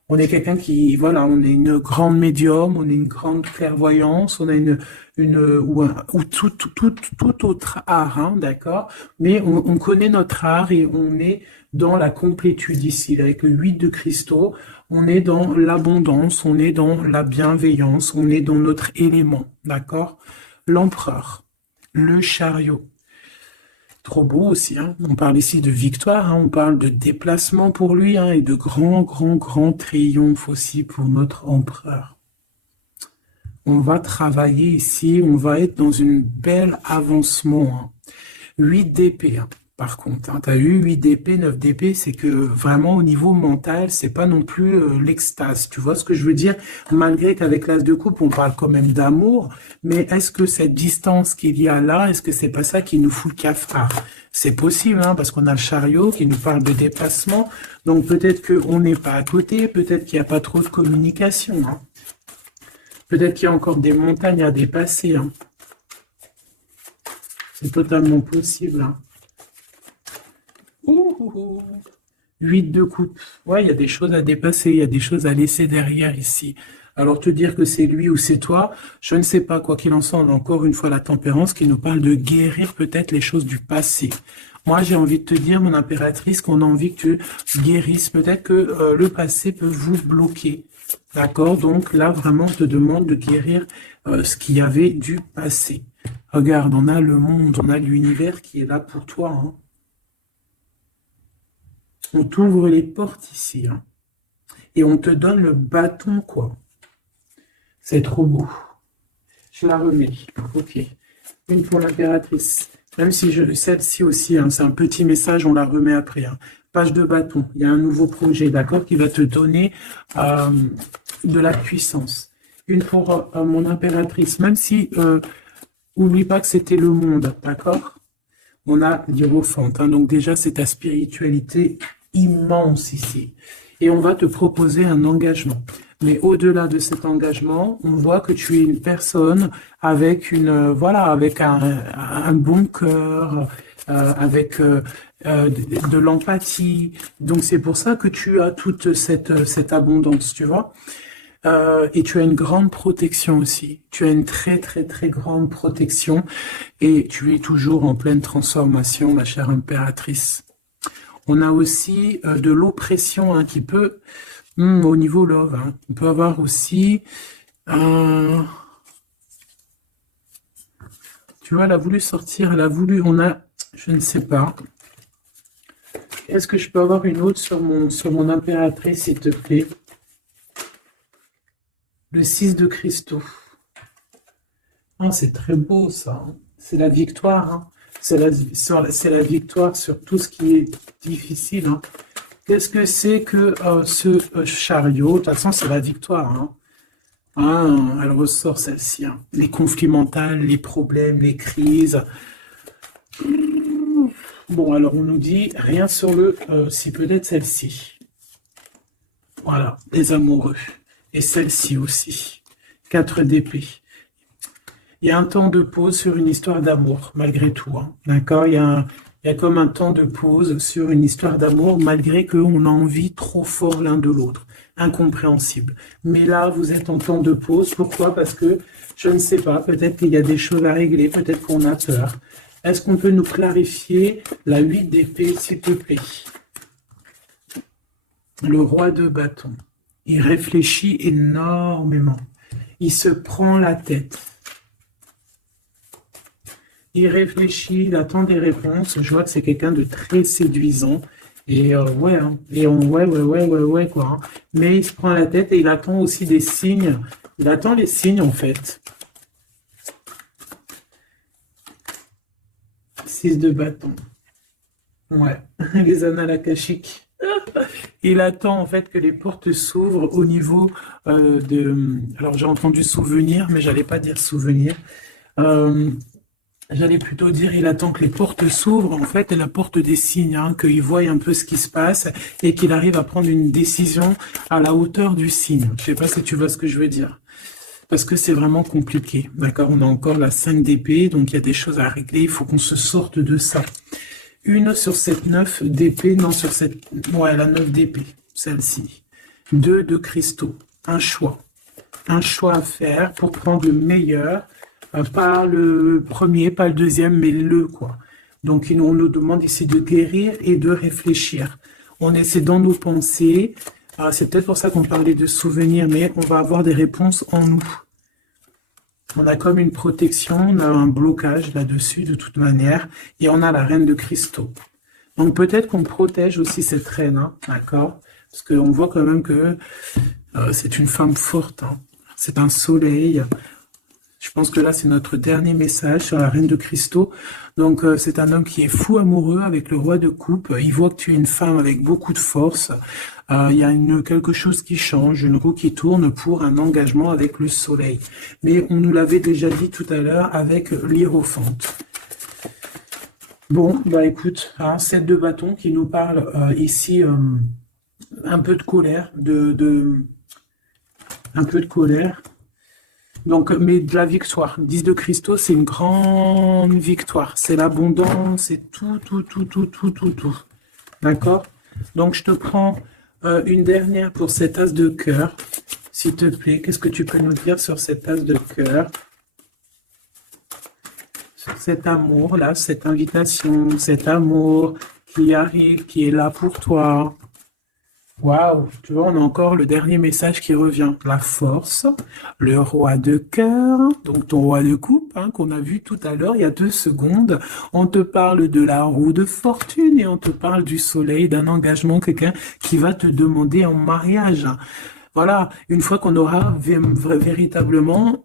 On est quelqu'un qui, voilà, on est une grande médium, on est une grande clairvoyance, on a ou tout autre art, hein, d'accord. Mais on connaît notre art et on est dans la complétude ici, avec le 8 de cristaux. On est dans l'abondance, on est dans la bienveillance, on est dans notre élément, d'accord. L'empereur, le chariot. Trop beau aussi, hein. On parle ici de victoire, hein. On parle de déplacement pour lui, hein, et de grand triomphe aussi pour notre empereur. On va travailler ici, on va être dans une belle avancement, hein. 8 d'épée, hein. Par contre, hein, tu as eu 8 d'épée, 9 d'épée, c'est que vraiment au niveau mental, c'est pas non plus l'extase. Tu vois ce que je veux dire? Malgré qu'avec l'as de coupe, on parle quand même d'amour, mais est-ce que cette distance qu'il y a là, est-ce que c'est pas ça qui nous fout le cafard? C'est possible, hein, parce qu'on a le chariot qui nous parle de déplacement, donc peut-être qu'on n'est pas à côté, peut-être qu'il n'y a pas trop de communication, hein. Peut-être qu'il y a encore des montagnes à dépasser, hein. C'est totalement possible, hein. 8 de coupe. Ouais, il y a des choses à dépasser, il y a des choses à laisser derrière ici. Alors te dire que c'est lui ou c'est toi, je ne sais pas. Quoi qu'il en soit, on a encore une fois la tempérance qui nous parle de guérir peut-être les choses du passé. Moi, j'ai envie de te dire, mon impératrice, qu'on a envie que tu guérisses. Peut-être que le passé peut vous bloquer. D'accord? Donc là, vraiment, je te demande de guérir ce qu'il y avait du passé. Regarde, on a le monde, on a l'univers qui est là pour toi, hein. On t'ouvre les portes ici, hein. Et on te donne le bâton, quoi. C'est trop beau. Je la remets. Ok. Une pour l'impératrice. Même si celle-ci aussi, hein, c'est un petit message, on la remet après, hein. Page de bâton. Il y a un nouveau projet, d'accord, qui va te donner de la puissance. Une pour mon impératrice. Même si, oublie pas que c'était le monde, d'accord? On a l'Hiérophante, hein, donc déjà c'est ta spiritualité immense ici. Et on va te proposer un engagement. Mais au-delà de cet engagement, on voit que tu es une personne avec avec un bon cœur, avec de l'empathie. Donc c'est pour ça que tu as toute cette abondance, tu vois. Et tu as une grande protection aussi. Tu as une très grande protection et tu es toujours en pleine transformation, ma chère impératrice. On a aussi de l'oppression, hein, qui peut, au niveau love, hein, on peut avoir aussi, tu vois, elle a voulu sortir, je ne sais pas. Est-ce que je peux avoir une autre sur mon impératrice, s'il te plaît? Le 6 de cristaux. Ah, c'est très beau, ça, hein. C'est la victoire, hein. C'est la victoire sur tout ce qui est difficile, hein. Qu'est-ce que c'est que ce chariot? De toute façon, c'est la victoire, hein. Ah, elle ressort celle-ci, hein. Les conflits mentaux, les problèmes, les crises. Bon, alors on nous dit rien sur si peut-être celle-ci. Voilà, les amoureux. Et celle-ci aussi. 4 d'épée. Il y a un temps de pause sur une histoire d'amour, malgré tout, hein. D'accord? Il y a comme un temps de pause sur une histoire d'amour, malgré qu'on a envie trop fort l'un de l'autre. Incompréhensible. Mais là, vous êtes en temps de pause. Pourquoi? Parce que, je ne sais pas, peut-être qu'il y a des choses à régler, peut-être qu'on a peur. Est-ce qu'on peut nous clarifier la 8 d'épée, s'il te plaît? Le roi de bâton. Il réfléchit énormément. Il se prend la tête. Il réfléchit, il attend des réponses. Je vois que c'est quelqu'un de très séduisant. Et ouais, hein. Et ouais, quoi, hein. Mais il se prend la tête et il attend aussi des signes. Il attend les signes, en fait. 6 de bâton. Ouais, les annales akashiques. Il attend en fait que les portes s'ouvrent au niveau Alors j'ai entendu souvenir, mais j'allais pas dire souvenir. J'allais plutôt dire il attend que les portes s'ouvrent en fait et la porte des signes, hein, qu'il voie un peu ce qui se passe et qu'il arrive à prendre une décision à la hauteur du signe. Je sais pas si tu vois ce que je veux dire. Parce que c'est vraiment compliqué. D'accord, on a encore la 5 d'épée, donc il y a des choses à régler. Il faut qu'on se sorte de ça. Une sur cette 9 d'épée, non sur cette... Ouais, la 9 d'épée, celle-ci. 2 de cristaux, un choix. Un choix à faire pour prendre le meilleur. Pas le premier, pas le deuxième, mais le quoi. Donc on nous demande ici de guérir et de réfléchir. On essaie dans nos pensées. C'est peut-être pour ça qu'on parlait de souvenirs, mais on va avoir des réponses en nous. On a comme une protection, on a un blocage là-dessus de toute manière, et on a la reine de cristaux. Donc peut-être qu'on protège aussi cette reine, hein, d'accord? Parce qu'on voit quand même que c'est une femme forte, hein. C'est un soleil. Je pense que là, c'est notre dernier message sur la reine de cristaux. Donc, c'est un homme qui est fou amoureux avec le roi de coupe. Il voit que tu es une femme avec beaucoup de force. Il y a quelque chose qui change, une roue qui tourne pour un engagement avec le soleil. Mais on nous l'avait déjà dit tout à l'heure avec l'hiérophante. Bon, bah écoute, hein, 7 de bâton qui nous parle ici un peu de colère, un peu de colère. Donc, mais de la victoire. 10 de cristaux, c'est une grande victoire. C'est l'abondance, c'est tout. D'accord? Donc, je te prends une dernière pour cet as de cœur. S'il te plaît, qu'est-ce que tu peux nous dire sur cet as de cœur? Sur cet amour, là, cette invitation, cet amour qui arrive, qui est là pour toi. Waouh, tu vois, on a encore le dernier message qui revient. La force, le roi de cœur, donc ton roi de coupe, hein, qu'on a vu tout à l'heure, il y a 2 secondes. On te parle de la roue de fortune et on te parle du soleil, d'un engagement, quelqu'un qui va te demander en mariage. Voilà, une fois qu'on aura véritablement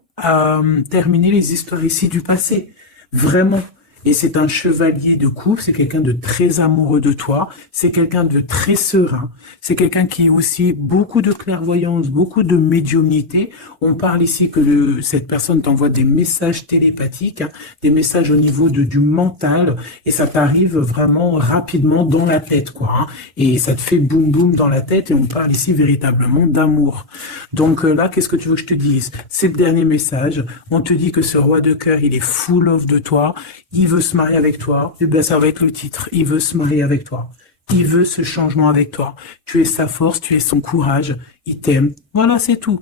terminé les histoires ici du passé. Vraiment. Et c'est un chevalier de coupe, c'est quelqu'un de très amoureux de toi, c'est quelqu'un de très serein, c'est quelqu'un qui a aussi beaucoup de clairvoyance, beaucoup de médiumnité. On parle ici que cette personne t'envoie des messages télépathiques, hein, des messages au niveau du mental, et ça t'arrive vraiment rapidement dans la tête, quoi. Hein, et ça te fait boum boum dans la tête, et on parle ici véritablement d'amour. Donc là, qu'est-ce que tu veux que je te dise? C'est le dernier message. On te dit que ce roi de cœur, il est full of de toi, il veut se marier avec toi, et bien ça va être le titre, il veut se marier avec toi, il veut ce changement avec toi, tu es sa force, tu es son courage, il t'aime, voilà c'est tout.